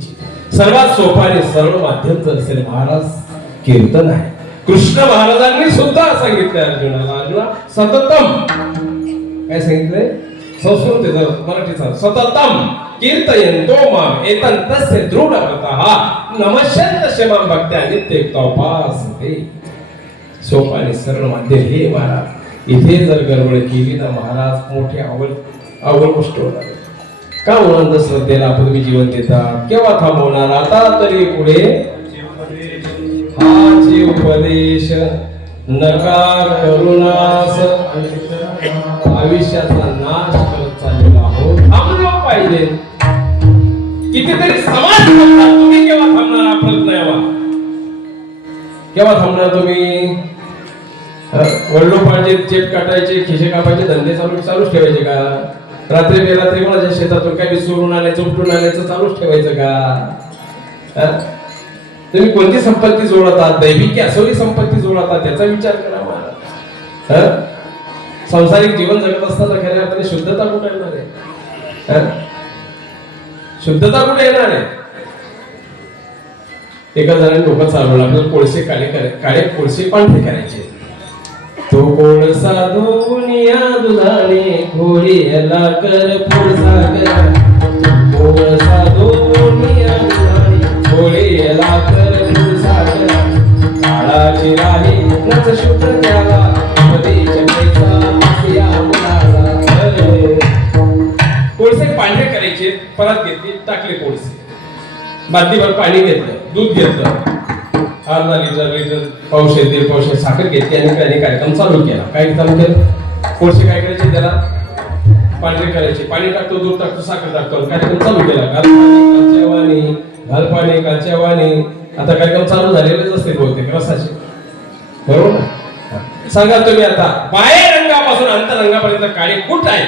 भक्तीची सर्वात सोपा आणि सरळ माध्यम जर असेल महाराज कीर्तन आहे. कृष्ण महाराजांनी सुद्धा सांगितलं अर्जुनाला, अर्जुना सततम काय सांगितलंय संस्कृत मराठीचा सततम कीर्तयन्तो माम एतन्तस्य दृढव्रतः नमस्यन्त शमं भक्त्या नित्ययुक्तोपासते. सोपा आणि सरळ माध्यम हे महाराज. इथे जर गडबड केली ना महाराज मोठी आवड गोष्ट होणार. का होणार? श्रद्धेला आपण तुम्ही जीवन देता केव्हा थांबवणार? आता तरी पुढे हाचे उपदेश नकार करुणास आयुष्याचा नाश करत चाललेला आहोत. थांबलो पाहिजे. कितीतरी समाज थांबणार, तुम्ही केव्हा थांबणार? आपलं नाही केव्हा थांबणार तुम्ही? वडलोपार्जित चेप काटायचे खिशे कापायचे धंदे चालूच ठेवायचे का? रात्री बेरात्री कोणाच्या शेतातून काही चोरून आणायचं उपटून आणायचं चालूच ठेवायचं का? तुम्ही कोणती संपत्ती जोडतात? दैविक की असोरी संपत्ती जोडतात त्याचा विचार करा मला. संसारिक जीवन जगत असताना खऱ्या अर्थाने शुद्धता कुठे येणार आहे? शुद्धता कुठे येणार आहे? एका जणांनी डोकं चालवलं आपल्याला कोळसे काळे कोळसे पांढरे करायचे. तो कोळसा दुनिया दुधाने घोडीला कर पुढचा कोळसा दुनिया दुधाने घोडीला कर पुढचा काळाची राही नच शुद्ध त्याला कोळसे पांढरे करायचे. परत घेतली टाकले कोळसे, बादलीभर पाणी घेतलं, दूध घेतलं, अर्धा लिटर पावशे 1.5 पावशे साखर घेतली आणि त्याने कार्यक्रम चालू केला. काय चालू केलं? कोळसे काय करायचे? त्याला पांढरे करायचे. पाणी टाकतो, दूध टाकतो, साखर टाकतो, कार्यक्रम चालू केला. घाल पाणी कालच्या वाणी. आता कार्यक्रम चालू झालेलेच असते बहुतेक रसाचे, बरोबर ना? सांगा तुम्ही आता बाह्य रंगापासून अंतरंगापर्यंत काळे कुठ आहे?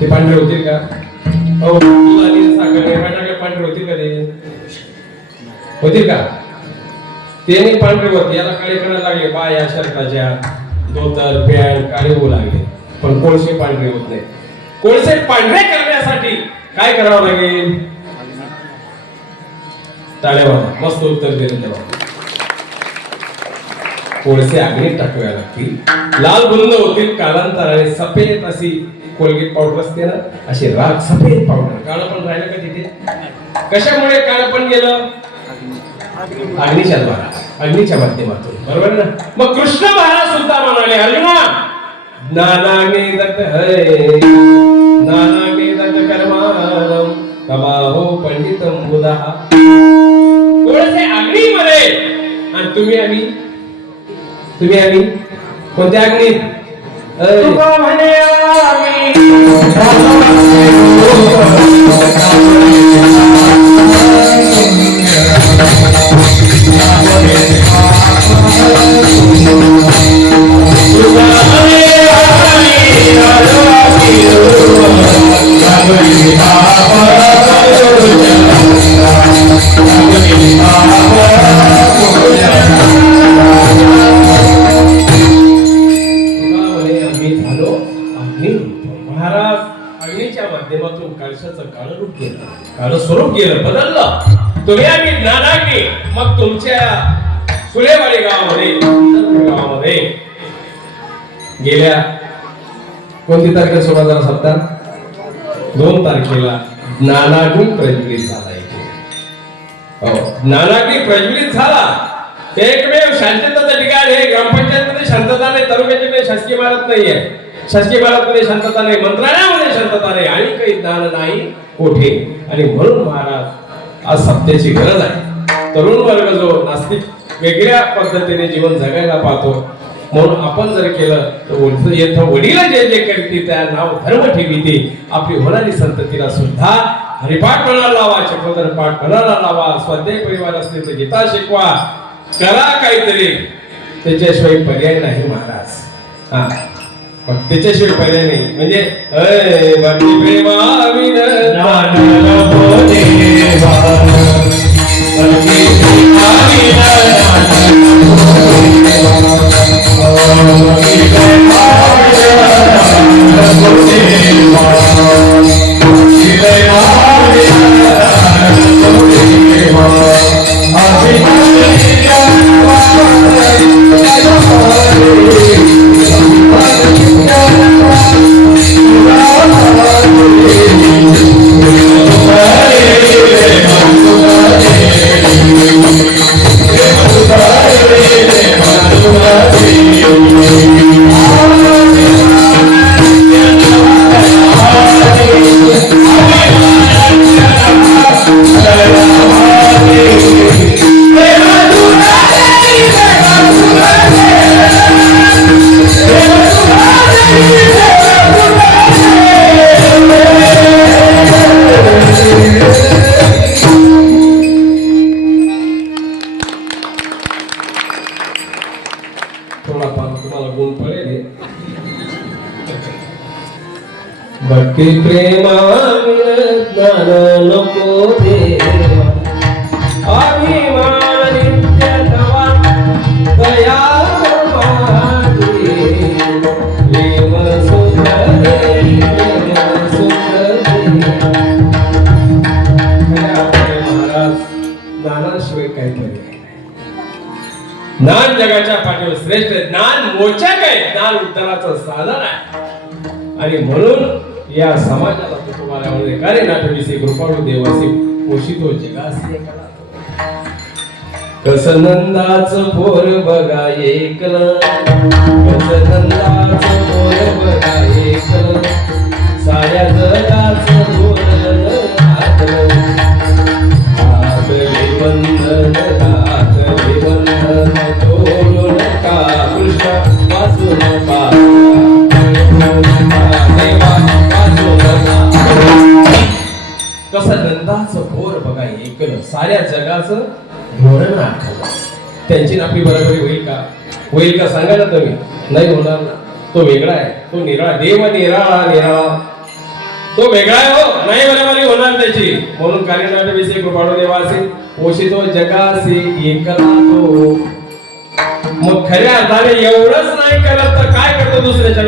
ते पांढरे होतील का? हो, दूध आणि साखर पांढरे होतील का? ते होतील का? ते पांढरे होते. याला काळे करायला लागले. बाया शर्टाच्या धोतर पॅन्ट काळे होऊ लागले, पण कोळसे पांढरे होत नाही. कोळसे पांढरे करण्यासाठी काय करावं लागेल? टाळ्या वाजवा. मस्त उत्तर दिलं तेव्हा. कोळसे अग्नीत टाकव्या लागतील, लाल बुंद होतील, कालांतराने सफेद अशी कोलगेट पावडर असते ना, अशी राग सफेद पावडर. काळं पण राहिलं का तिथे? कशामुळे काळं पण गेलं? अग्नीच्या द्वारा, अग्नीच्या माध्यमातून, बरोबर ना? मग कृष्ण महाराज सुद्धा म्हणाले, अर्जुना नानाग्नी दत्त हरे नानाग्नी दत्त कर्मारम तमाहो पंडितम बुधा. कोळसे अग्नीमध्ये आणि तुम्ही आम्ही कोणत्या अग्नीत? म्हणे महाराज अग्नीच्या माध्यमातून कळशाचं काळं रूप केलं, काळं स्वरूप केलं, बदललं. तुम्ही आम्ही ज्ञानाग्नी. मग तुमच्या सुलेवाडी गावामध्ये गेल्या कोणती तारखेला 16 2 तारखेला ज्ञानाग्नी प्रज्वलित झाला. ज्ञानाग्नी प्रज्वलित झाला. एकमेव शांततेचं ठिकाण हे ग्रामपंचायतमध्ये शांतता नाही, तालुक्याची शासकीय इमारत नाहीये, शासकीय इमारतमध्ये शांतता नाही, मंत्रालयामध्ये शांतता नाही आणि काही ज्ञान नाही कोठे. आणि म्हणून महाराज आज सत्याची गरज आहे. तरुण वर्ग जो नास्तिक वेगळ्या पद्धतीने जीवन जगायला पाहतो, म्हणून आपण जर केलं तर वडील जे जे करते त्या नाव धर्म ठेवीते. आपली होणारी संततीला सुद्धा हरिपाठ म्हणायला लावा, चक्रधर पाठ म्हणायला लावा, स्वाध्याय परिवार असले तर गीता शिकवा, करा काहीतरी. त्याच्याशिवाय पर्याय नाही महाराज. हा, त्याच्याशिवाय पर्याय नाही. म्हणजे भक्ती प्रेमा विना Hare देवा अभिमान नित्य तवा दया माझी प्रेम सुंदर प्रेम सुंदर महाराज ज्ञानाशिवाय काय पर्याय नाही. ज्ञान जगाच्या पाठीवर श्रेष्ठ आहे. ज्ञान मोचक आहे. ज्ञान उद्धाराचं साधन आहे. आणि म्हणून या समाजाला तुम्हाला म्हणजे कार्य नाटविसे कृपाळू देवासी पोषितो जगासी कस नंदाच पोर बघा एकल कस नंदाच पोर बघा एकल साऱ्या जगाच धोरण हातले बंधन हातले बंधन तोडू नका कृष्ण वाचू नका कसं नंदाचं पोर बघा एकलं साऱ्या जगाचं धोरण आखलं. त्यांची आपली बरोबरी होईल का? होईल का सांगा ना तुम्ही. नाही होणार ना. तो वेगळा आहे. तो निराळा देव निराळा निराळा तो वेगळा आहे. हो नाही बरोबरी होणार त्याची. म्हणून कार्यनाटविषयी कृपाळू देवासी पोषितो जगासी एकला तो. मग खऱ्या अर्थाने एवढंच नाही करत तर काय करतो दुसऱ्याच्या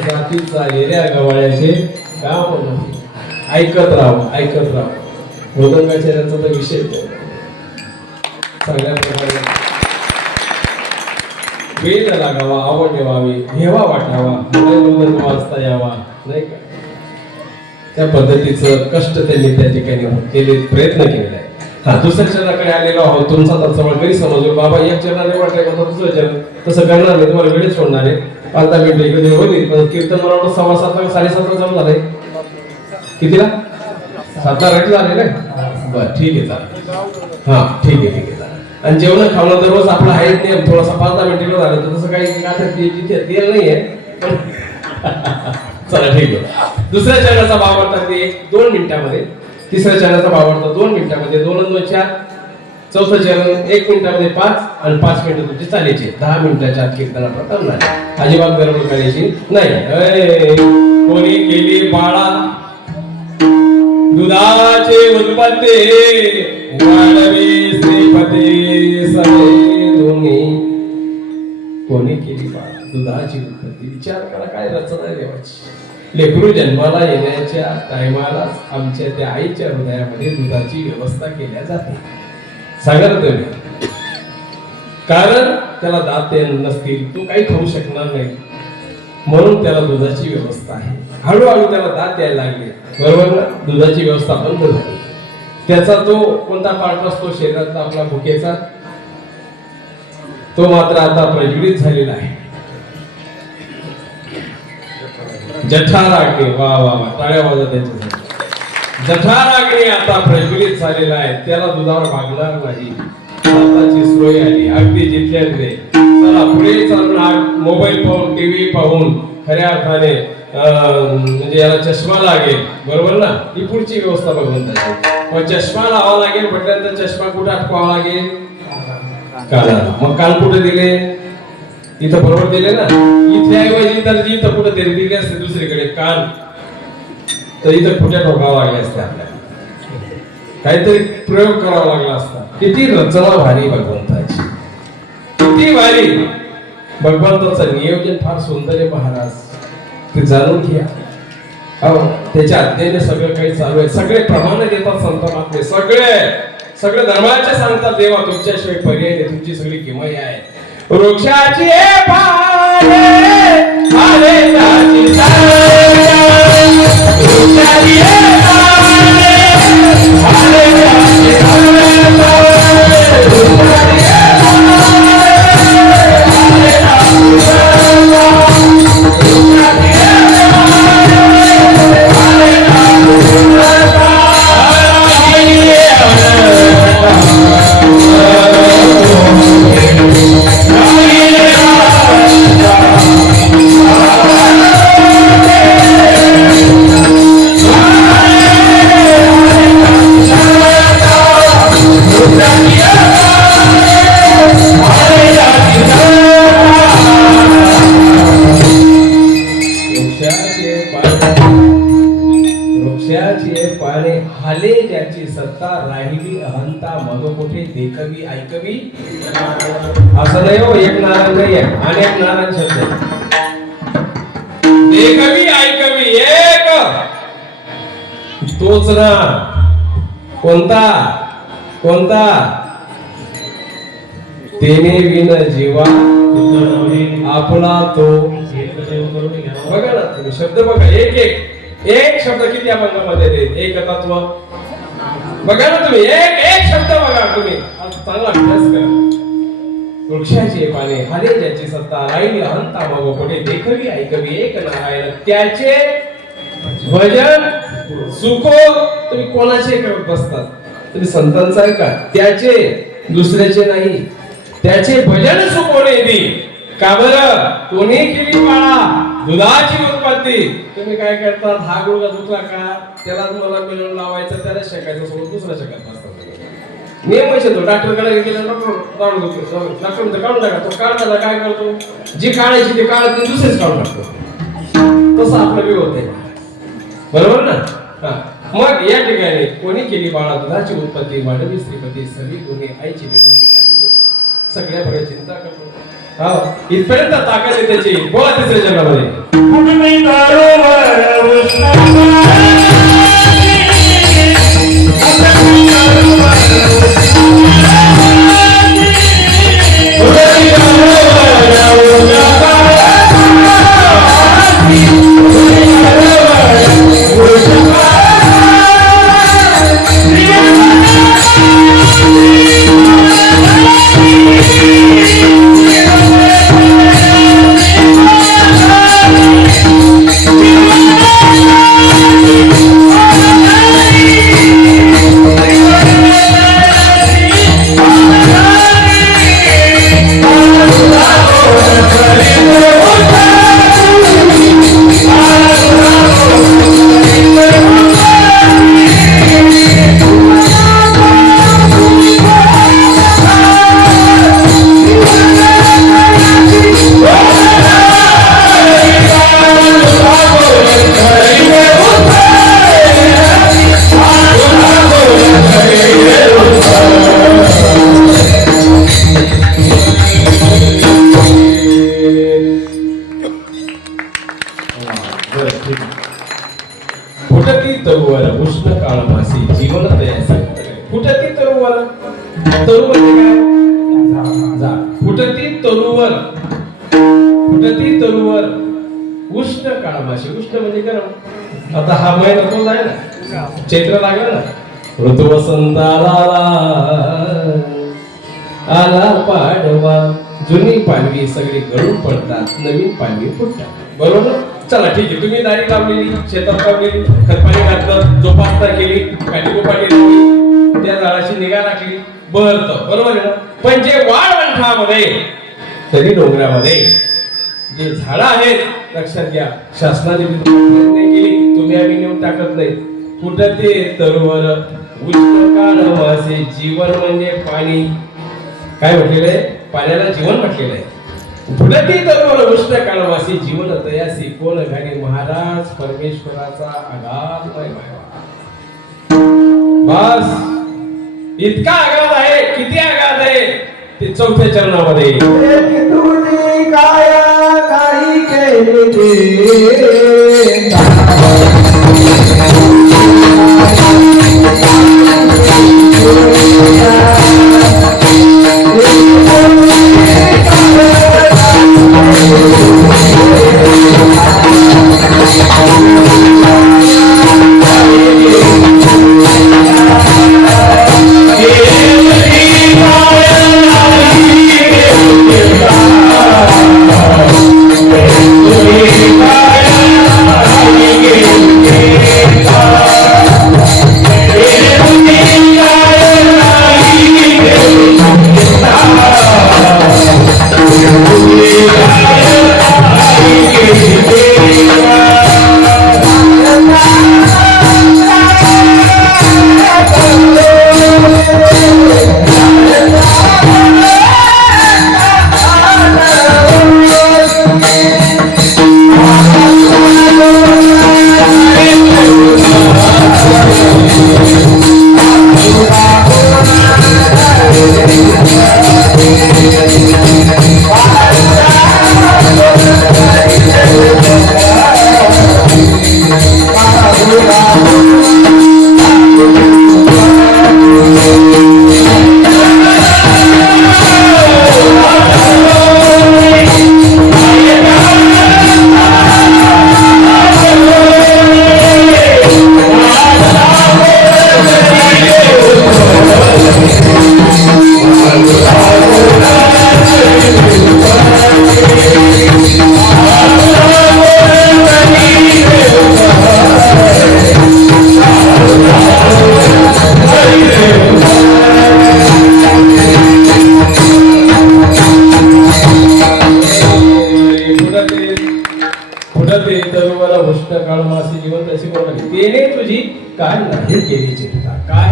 जातीचा एरिया गवाळ्याचे गाव ऐकत राहा. मृदंगाच्या तर विषय चांगल्या प्रकारे वेळ लागावा, आवड व्हावी, हेवा वाटावा, मृदंग वाजता यावा नाही का. त्या पद्धतीचं कष्ट त्यांनी त्या ठिकाणी केले, प्रयत्न केलेला आहे. हा दुसऱ्या चरणाकडे आलेलो आहोत. तुमचा तत्सवळ घरी समजू बाबा एक चरणाने वाटतंय का दुसरं चरण तसं करणार नाही. तुम्हाला वेळच सोडणार आहे. 5-10 मिनिटं इकडे होती. पण कीर्तन मला वाटतं 7:15 7:30 चालू झालंय. कितीला 7:00 झाले ना. बरं ठीक आहे चालेल. हा ठीक आहे चालेल. आणि जेवण खावणं दररोज आपलं आहे नियम. थोडासा 5-10 मिनिटं झालं तर तसं काही तिथे तेल नाहीये. चला ठीक आहे. दुसऱ्या चरणाचा भाव वाटतात ते 1-2 मिनिटांमध्ये. तिसऱ्या चरणाचा भाव वाटतो 2 मिनिटांमध्ये. 2-4 चौथं चरण 1 मिनिटामध्ये 5 आणि 5 मिनिटं तुमची चालायची. 10 मिनिटाच्या आत कीर्तनाचा करणार. अजिबात गडबड करायची नाही. कोणी केली बाळा दुधाचे उत्पत्ती वाढवी श्रीपती सगळे दोन्ही. कोणी केली बाळा दुधाची उत्पत्ती. विचार करा काय रचना आहे देवाची. लेकरू जन्माला येण्याच्या टायमाला आमच्या त्या आईच्या हृदयामध्ये दुधाची व्यवस्था केल्या जाते. सांगा ना तुम्ही. कारण त्याला दात नसतील, तो काही खाऊ शकणार नाही, म्हणून त्याला दुधाची व्यवस्था आहे. हळूहळू त्याला दात यायला लागले, बरोबर ना. दुधाची व्यवस्था बंद झाली. त्याचा तो कोणता पार्ट असतो शरीरातला आपला भुकेचा, तो मात्र आता प्रज्वलित झालेला आहे. जठाराग्नी, वा वा वा, टाळ्या वाजवा त्यांच्यासाठी. जठाराग्नी आता प्रज्वलित झालेला आहे, त्याला दुधावर भागणार नाही. आताची सोय आली अगदी जिथल्या तिथे. चला पुढे चालून मोबाईल पाहून, टीव्ही पाहून खऱ्या अर्थाने म्हणजे याला चष्मा लागेल, बरोबर ना? ही पुढची व्यवस्था भगवंताची. मग चष्मा लावा लागेल म्हटल्यानंतर चष्मा कुठे अटकावा लागेल? कानाला. मग कान कुठे दिले? इथं बरोबर दिले ना. इथे ऐवजी तर इथं कुठे तरी दिले असते दुसरीकडे कान, तर इथं कुठे ठोकावं लागले असते आपल्याला, काहीतरी प्रयोग करावा लागला असता. किती रचना भारी भगवंताची, किती भारी भगवंताचं नियोजन, फार सुंदर आहे महाराज. ते जाणून घ्या. त्याच्या आज्ञेने सगळं काही चालू आहे. सगळे प्रमाण देतात संत महात्मे, सगळे धर्माचे सांगतात. देवा तुमच्याशिवाय पर्याय नाही, तुमची सगळी किमया आहे. वृक्षाची पाने आले जाती साऱ्या, वृक्षाची पाने आले जाती साऱ्या, वृक्षाची पाने हाले ज्याची सत्ता, राहिली अहंता मग कुठे देखवी ऐकवी. असं नाही हो, एक नारायण नाही आहे, अनेक नारायण शब्द. देखवी ऐकवी एक तोच ना. कोणता कोणता? तेने विन जीवा आपला तो. बघा ना तुम्ही शब्द बघा, एक शब्द किती अभंगामध्ये आहेत. एक तत्व बघा ना तुम्ही, एक शब्द बघा तुम्ही, चांगला अभ्यास करा. वृक्षाची पाने हाले ज्याची सत्ता, राहिली अहंता मग कुठे देखवी ऐकवी एक नारायण. त्याचे भजन सुखो तुम्ही कोणाचे करत बसतात? तुम्ही संतांचा आहे का? त्याचे, दुसऱ्याचे नाही. त्याचे भजन सुखोने दी. का बरं? कोणी केली बाळा दुधाची उत्पत्ती. तुम्ही काय करतात? हा गुळगा धुतला का त्याला तुम्हाला मिळून लावायचं, त्याला शेकायचं, सोडून दुसरा शेकत नसतात. नियम आहे तो. डॉक्टरकडे गेला, डॉक्टर म्हणतो काढून टाका. तो काढताना काय करतो? जी काढायची ते काढत नाही, दुसरेच काढून टाकतो. तसं आपलं बी होतंय, बरोबर ना? मग या ठिकाणी कोणी केली बाळा दुधाची उत्पत्ती, मांडवी श्रीपती सगळी गुन्हे आईची लेखी काढली, सगळ्या बऱ्या चिंता करतो. इथपर्यंत ताकद आहे त्याची. बोला तिसऱ्या जगामध्ये फुटती तरुवर उष्ण काळमासी जीवन तयासी. फुटती तरुवर, तरू म्हणजे काय? झाड. फुटती तरुवर, फुटती तरुवर उष्ण काळमासी. उष्ण म्हणजे गरम. आता हा महिना तो आहे ना, चैत्र लागला ना, ऋतू वसंत आला पाडवा. जुनी पालवी सगळी गळून पडतात, नवीन पालवी फुटतात, बरोबर. चला ठीक आहे, तुम्ही दारी लावलेली, शेतात लावलेली, खतपाणी घातलं, जोपासना केली, काठीकोपाटी लावली, त्या झाडाची निगा राखली, बरोबर आहे ना. पण जे वाळवंटामध्ये तरी डोंगरामध्ये जे झाडं आहेत लक्षात घ्या, शासनाने केली, तुम्ही आम्ही नेऊन टाकत नाही. कुठं ते तरुवर उष्णकाळवासे जीवन म्हणजे पाणी, काय म्हटलेलं आहे, पाण्याला जीवन म्हटलेलं आहे. फुलती तरुवर उष्णकाळवासी जीवन तयासी कोण घाली महाराज परमेश्वराचा आघात बस. इतका आघात आहे, किती आघात आहे ते चौथ्या चरणामध्ये.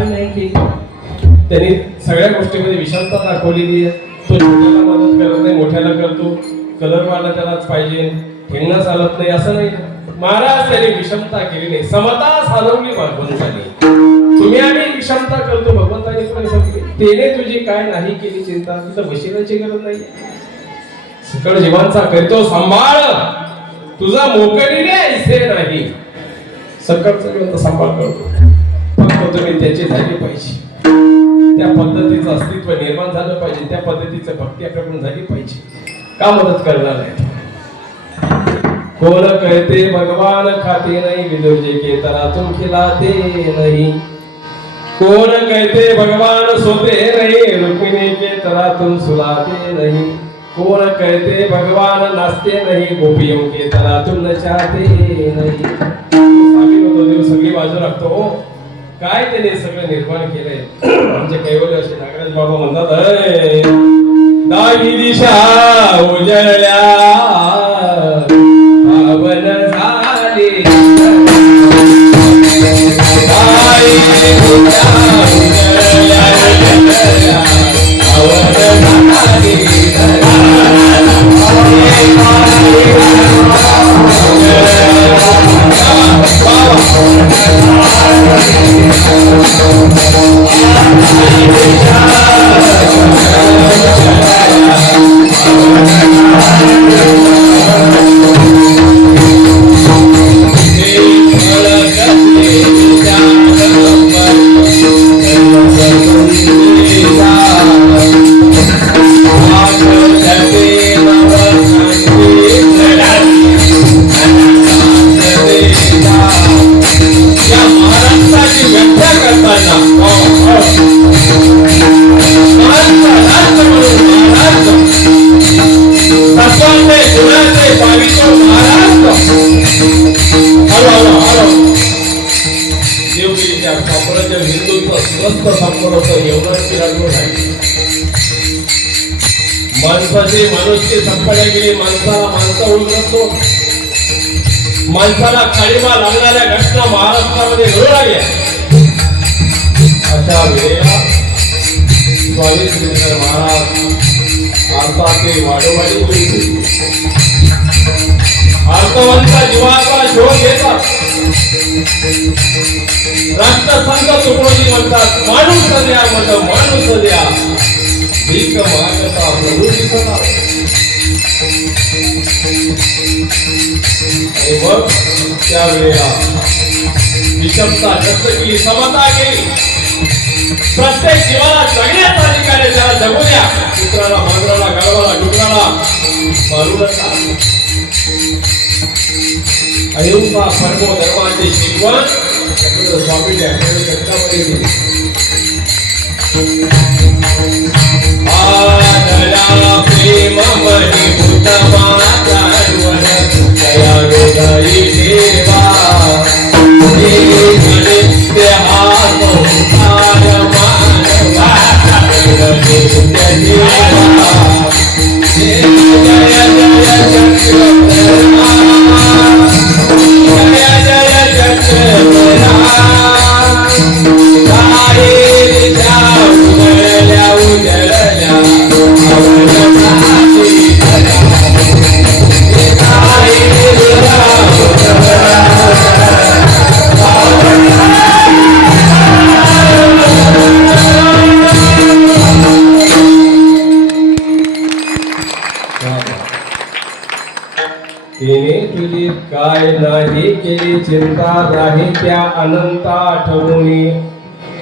काही केले त्यांनी सगळ्या गोष्टीमध्ये विषमता दाखवलेली आहे. तो छोट्याला मदत करत नाही, मोठ्याला करतो, कलर वाला त्यालाच पाहिजे, ठेंगणं चालत नाही असं नाही. महाराज त्यांनी विषमता केली नाही, समता साधवली भगवंताने. तुम्ही आम्ही विषमता करतो, भगवंताने पण सांगितले तेने तुझी काय नाही केली चिंता, तिथं बशिराची गरज नाही. सकळ जीवांचा करतो सांभाळ, तुझा मोकळीने ऐसे नाही. सकळचा जीवांचा सांभाळ करतो, फक्त तुम्ही त्याची झाली पाहिजे, त्या पद्धतीचं अस्तित्व निर्माण झालं पाहिजे, त्या पद्धतीचं भक्ती आपल्याकडून झाली पाहिजे. का मदत करणार नाही? कोण कहते भगवान खाते नाही, विदुरजी के तरा तुम खिलाते नहीं. कोण कहते भगवान सोते नहीं, रुक्मिणी के तरह तुम सुलाते नहीं. कोण कहते भगवान नाचते नहीं, गोपियों के तरह तुम नचाते नहीं. आम्ही होतो देव सगळी बाजू लागतो. काय त्याने सगळं निर्माण केलंय. आमचे कैवल्य असे नागराज बाबा म्हणतात, दाही दिशा उजळल्या पावन झाले, दाही दिशा उजळल्या पावन झाले. या महाराष्ट्राच्या देवगिरीच्या साम्राज्य हिंदूचं स्वस्त संपवतं एवढं चिरागून आहे. माणसाची मनुष्य संपल्या गेली, माणसाला माणसं उलगडतो. माणसाला काळीमा लागणाऱ्या घटना महाराष्ट्रामध्ये घडू लागल्या. अशा वेळेला स्वामी श्रीधर महाराज अर्थात वाढोवाढी होईल. अर्थवंत जीवाचा शोध घेतात. राष्ट्रसंत तुकडोजी म्हणतात, माणूस द्या मत माणूस द्या, भीक मागता प्रभू दिसता. आणि मग त्यावेळेला विषमता नष्ट केली, समता केली. प्रत्येक जीवाला जगण्याचा अधिकार आहे, त्याला जगू द्या. कुत्राला मांजराला गाढवाला डुकराला मारू नका. अहिंसा परमो धर्माची शिकवण स्वामी चर्चामध्ये दिली. आदरा प्रेम मनी भूतमा जाणवण दया हृदयी देवा नित्य हा संसार मानवा नित्य देवा जय जय तुझी काय नाही केली चिंता राही त्या अनंत आठवणी.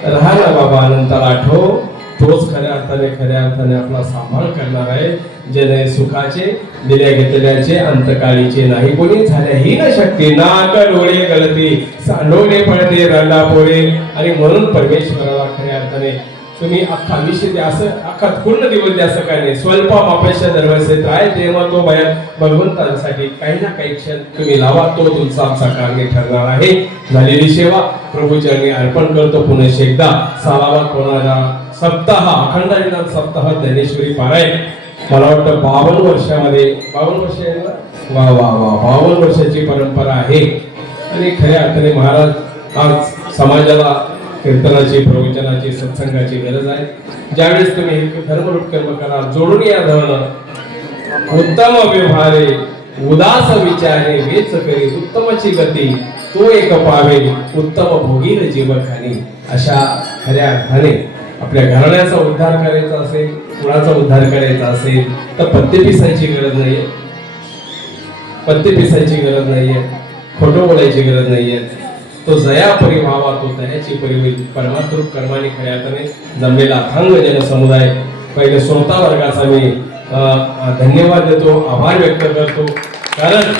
राहा ना बाबा, अनंताला आठव. तोच खऱ्या अर्थाने आपला सांभाळ करणार आहे. जने सुखाचे दिल्या घेतल्याचे अंतकाळीचे नाही कोणी झाल्याही न शक्ती. नाक डोळे गळती सांडोळे पडते रंडा पोळे. आणि म्हणून परमेश्वराला खऱ्या अर्थाने तुम्ही अख्खा आयुष्य द्या, असं अख्खा पूर्ण दिवस द्या, असं काही नाही. स्वल्प अपेक्षा दरवर्षी आहे तेव्हा तो भगवंतांसाठी काही ना काही क्षण तुम्ही लावा. तो तुमचा साकारणे ठरणार आहे. झालेली सेवा प्रभूचरणी अर्पण करतो. पुन्हा एकदा सालावात होणारा सप्ताह, अखंड हरिनाम सप्ताह ज्ञानेश्वरी पारायण मला वाटतं 52 वर्षामध्ये 52 वर्ष आहे ना, वा वा वा 52 वर्षाची परंपरा आहे. आणि खऱ्या अर्थाने महाराज आज समाजाला कीर्तनाची, प्रवचनाची, सत्संगाची गरज आहे. ज्यावेळेस तुम्ही धर्मरुत्कर्म करा, जोडून या धन उत्तम व्यवहारे उदास विचारे वेच करी उत्तमची गती तो एक पावे उत्तम भोगील जीवखानी. अशा खऱ्या अर्थाने आपल्या घराण्याचा उद्धार करायचा असेल, कुणाचा उद्धार करायचा असेल तर पत्ते पिसायची गरज नाहीये. पत्ते पिसायची गरज नाहीये, खोटं बोलायची गरज नाहीये. तो जया परिभावा, तो दयाची परिवी परमात्रूप कर्माने खऱ्या अर्थाने जमलेला अथांग जनसमुदाय. पहिले श्रोता वर्गाचा मी धन्यवाद देतो, आभार व्यक्त करतो. कारण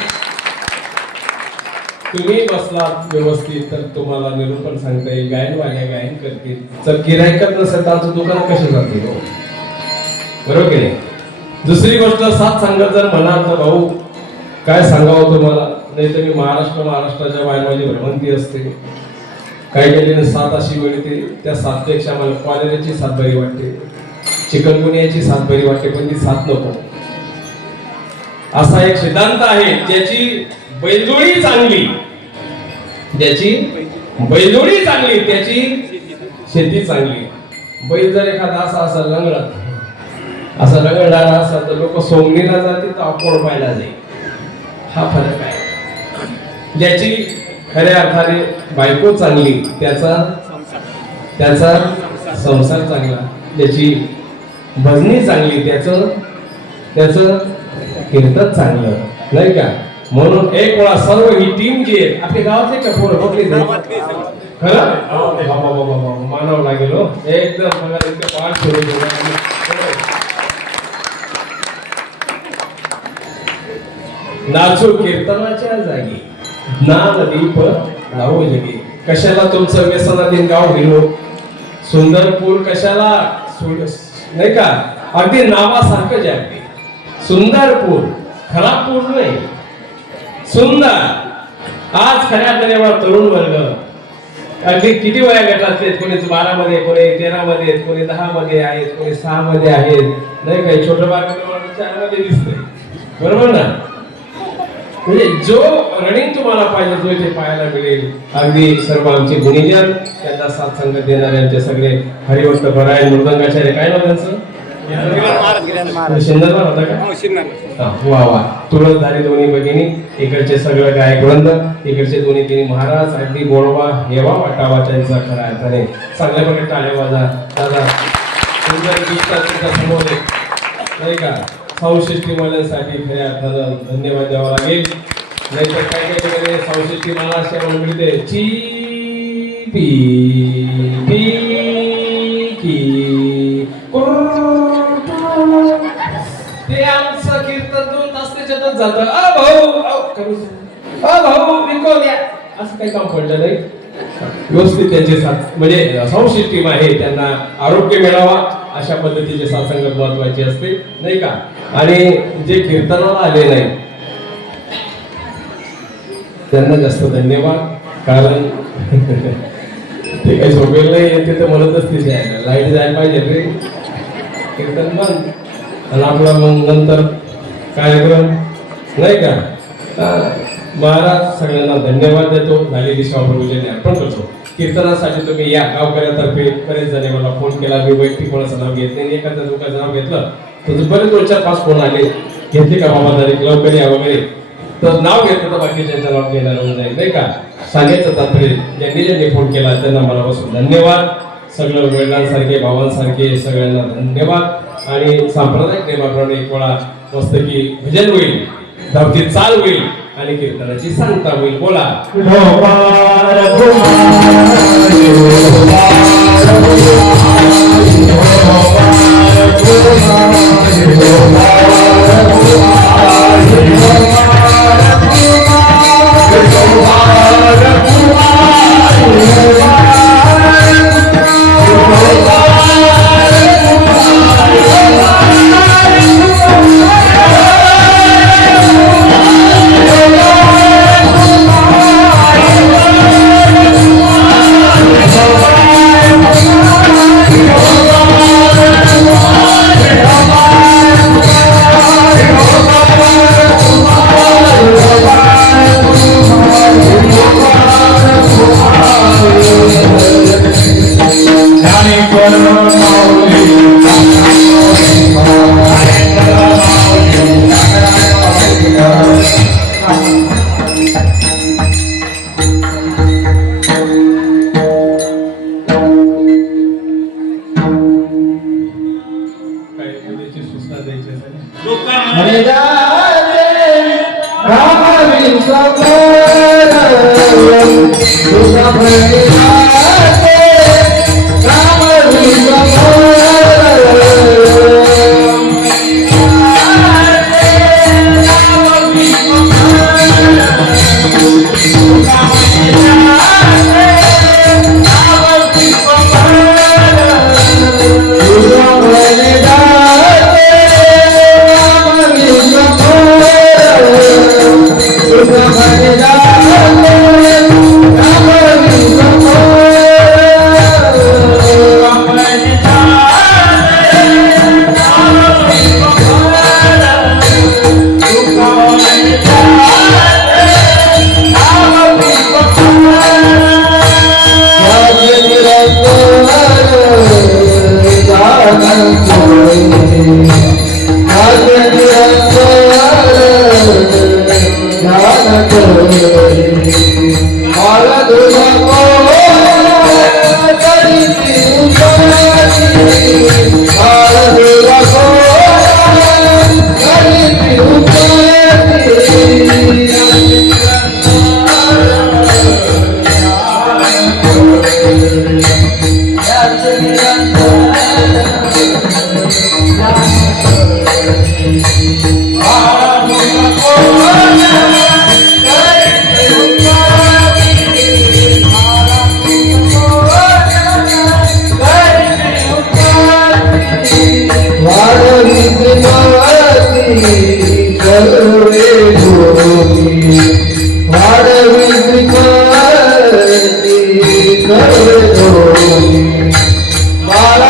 तुम्ही बसलात व्यवस्थित तर तुम्हाला निरूपण सांगता येईल, गायनवाल्या गायन करतील. तर गिरायकच नसेल तर आमचं दुकान कसे जातील, बरोबर की नाही. दुसरी गोष्ट, सात सांगत जर म्हणाल तर भाऊ काय सांगावं तुम्हाला, नाही तर मी महाराष्ट्राच्या बाहेर माझी भ्रमंती असते. काही काही साथ अशी मिळते, त्या साथपेक्षा मला कॉलेराची साथ बरी वाटते, चिकनगुनियाची साथ बरी वाटते, पण ती साथ नको. असा एक सिद्धांत आहे. ज्याची बैलजोडी चांगली, त्याची शेती चांगली. बैल जर एखादा असा लंगडणारा असा तर लोक सोंगणीला जातील तर अकोड पाहायला जाईल. हा फरक आहे. ज्याची खऱ्या अर्थाने बायको चांगली, त्याचा संसार चांगला. ज्याची भजनी चांगली, त्याचं कीर्तन चांगलं, नाही का. म्हणून एक वेळा सर्व ही टीम जी आहे आपल्या गावातले का पोरं बघले खरं मानावं लागेल हो. एकदम पाठ सुरू नाचू कीर्तनाच्या जागी ज्ञान दीप लावू जगी. कशाला तुमचं व्यसनाधीन गाव गेलो, सुंदरपूर कशाला नाही का, अगदी नावासारखं जे अगदी सुंदरपूर, खराब पूर नाही, सुंदर. आज खऱ्या तरुण वर्ग अगदी किती वया गटातले आहेत, कोणी 12 मध्ये, कोणी 13 मध्ये आहेत, कोणी 10 मध्ये आहेत, कोणी 6 मध्ये आहेत, नाही काही छोटं बाळ 4 मध्ये दिसतंय, बरोबर ना? म्हणजे जो रनिंग तुम्हाला पाहिजे तो इथे पाहायला मिळेल. अगदी सर्व आमचे गुणीजन, त्यांना साथ संगत देणारे आमचे सगळे हरिभक्त परायण मृदंगाचार्य, काय नाव त्यांचं? शिंदरवार होता का? वा वा. तुळसधारी दोन्ही भगिनी, इकडचे सगळं गायक वृंद, इकडचे दोन्ही तिन्ही महाराज, अगदी गोडवा हेवा वाटावा त्यांचा खऱ्या अर्थाने. चांगल्या प्रकारे टाळ्या वाजा दादा. सुंदर दिसतात तुमच्या समोर आहे. नाही का? सौशिष्टी मालांसाठी खऱ्या अर्थानं धन्यवाद द्यावा लागेल. नाहीतर काय काय ठिकाणी सौशिष्टी माला अशा म्हणून मिळते ची पी पी की ते आमचं कीर्तन 2 तास त्याच्यातच जातं. भाऊ विकोल्या असं काही काम पडलं नाही. व्यवस्थित त्यांचे साथ म्हणजे सौशिष्टी आहे, त्यांना आरोग्य मिळावा अशा पद्धतीचे सत्संग महत्वाचे असते, नाही का? आणि जे कीर्तनाला आले नाही त्यांना जास्त धन्यवाद, कारण ते काही झोपेल नाही येते तर म्हणतच तिथे लाईट जायला पाहिजे रे, कीर्तन बंद आणि आपला मग नंतर कार्यक्रम, नाही का? महाराज सगळ्यांना धन्यवाद देतो. झालेली शाहूप्रभूजीने अर्पण करतो. कीर्तनासाठी तुम्ही या गावकऱ्यातर्फे बरेच जण मला फोन केला. मी वैयक्तिक कोणाचं नाव घेत नाही, एखाद्या लोकांचं नाव घेतलं तर बरेच 2-4-5 फोन आले, घेतले का बाबा तारीख लवकर या वगैरे, तर नाव घेतलं तर बाकीच्यांचं नाव घेणार होऊन जाईल, नाही का? सांगायचं तात्पर्य ज्यांनी फोन केला त्यांना मनापासून धन्यवाद. सगळं वडिलांसारखे भावांसारखे सगळ्यांना धन्यवाद. आणि सांप्रदायिक प्रेमाप्रमाणे एक वेळा मस्त की भजन होईल, धावती चाल होईल आणि कीर्तनाची सांगता होईल. बोला Rama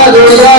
Hare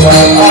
Krishna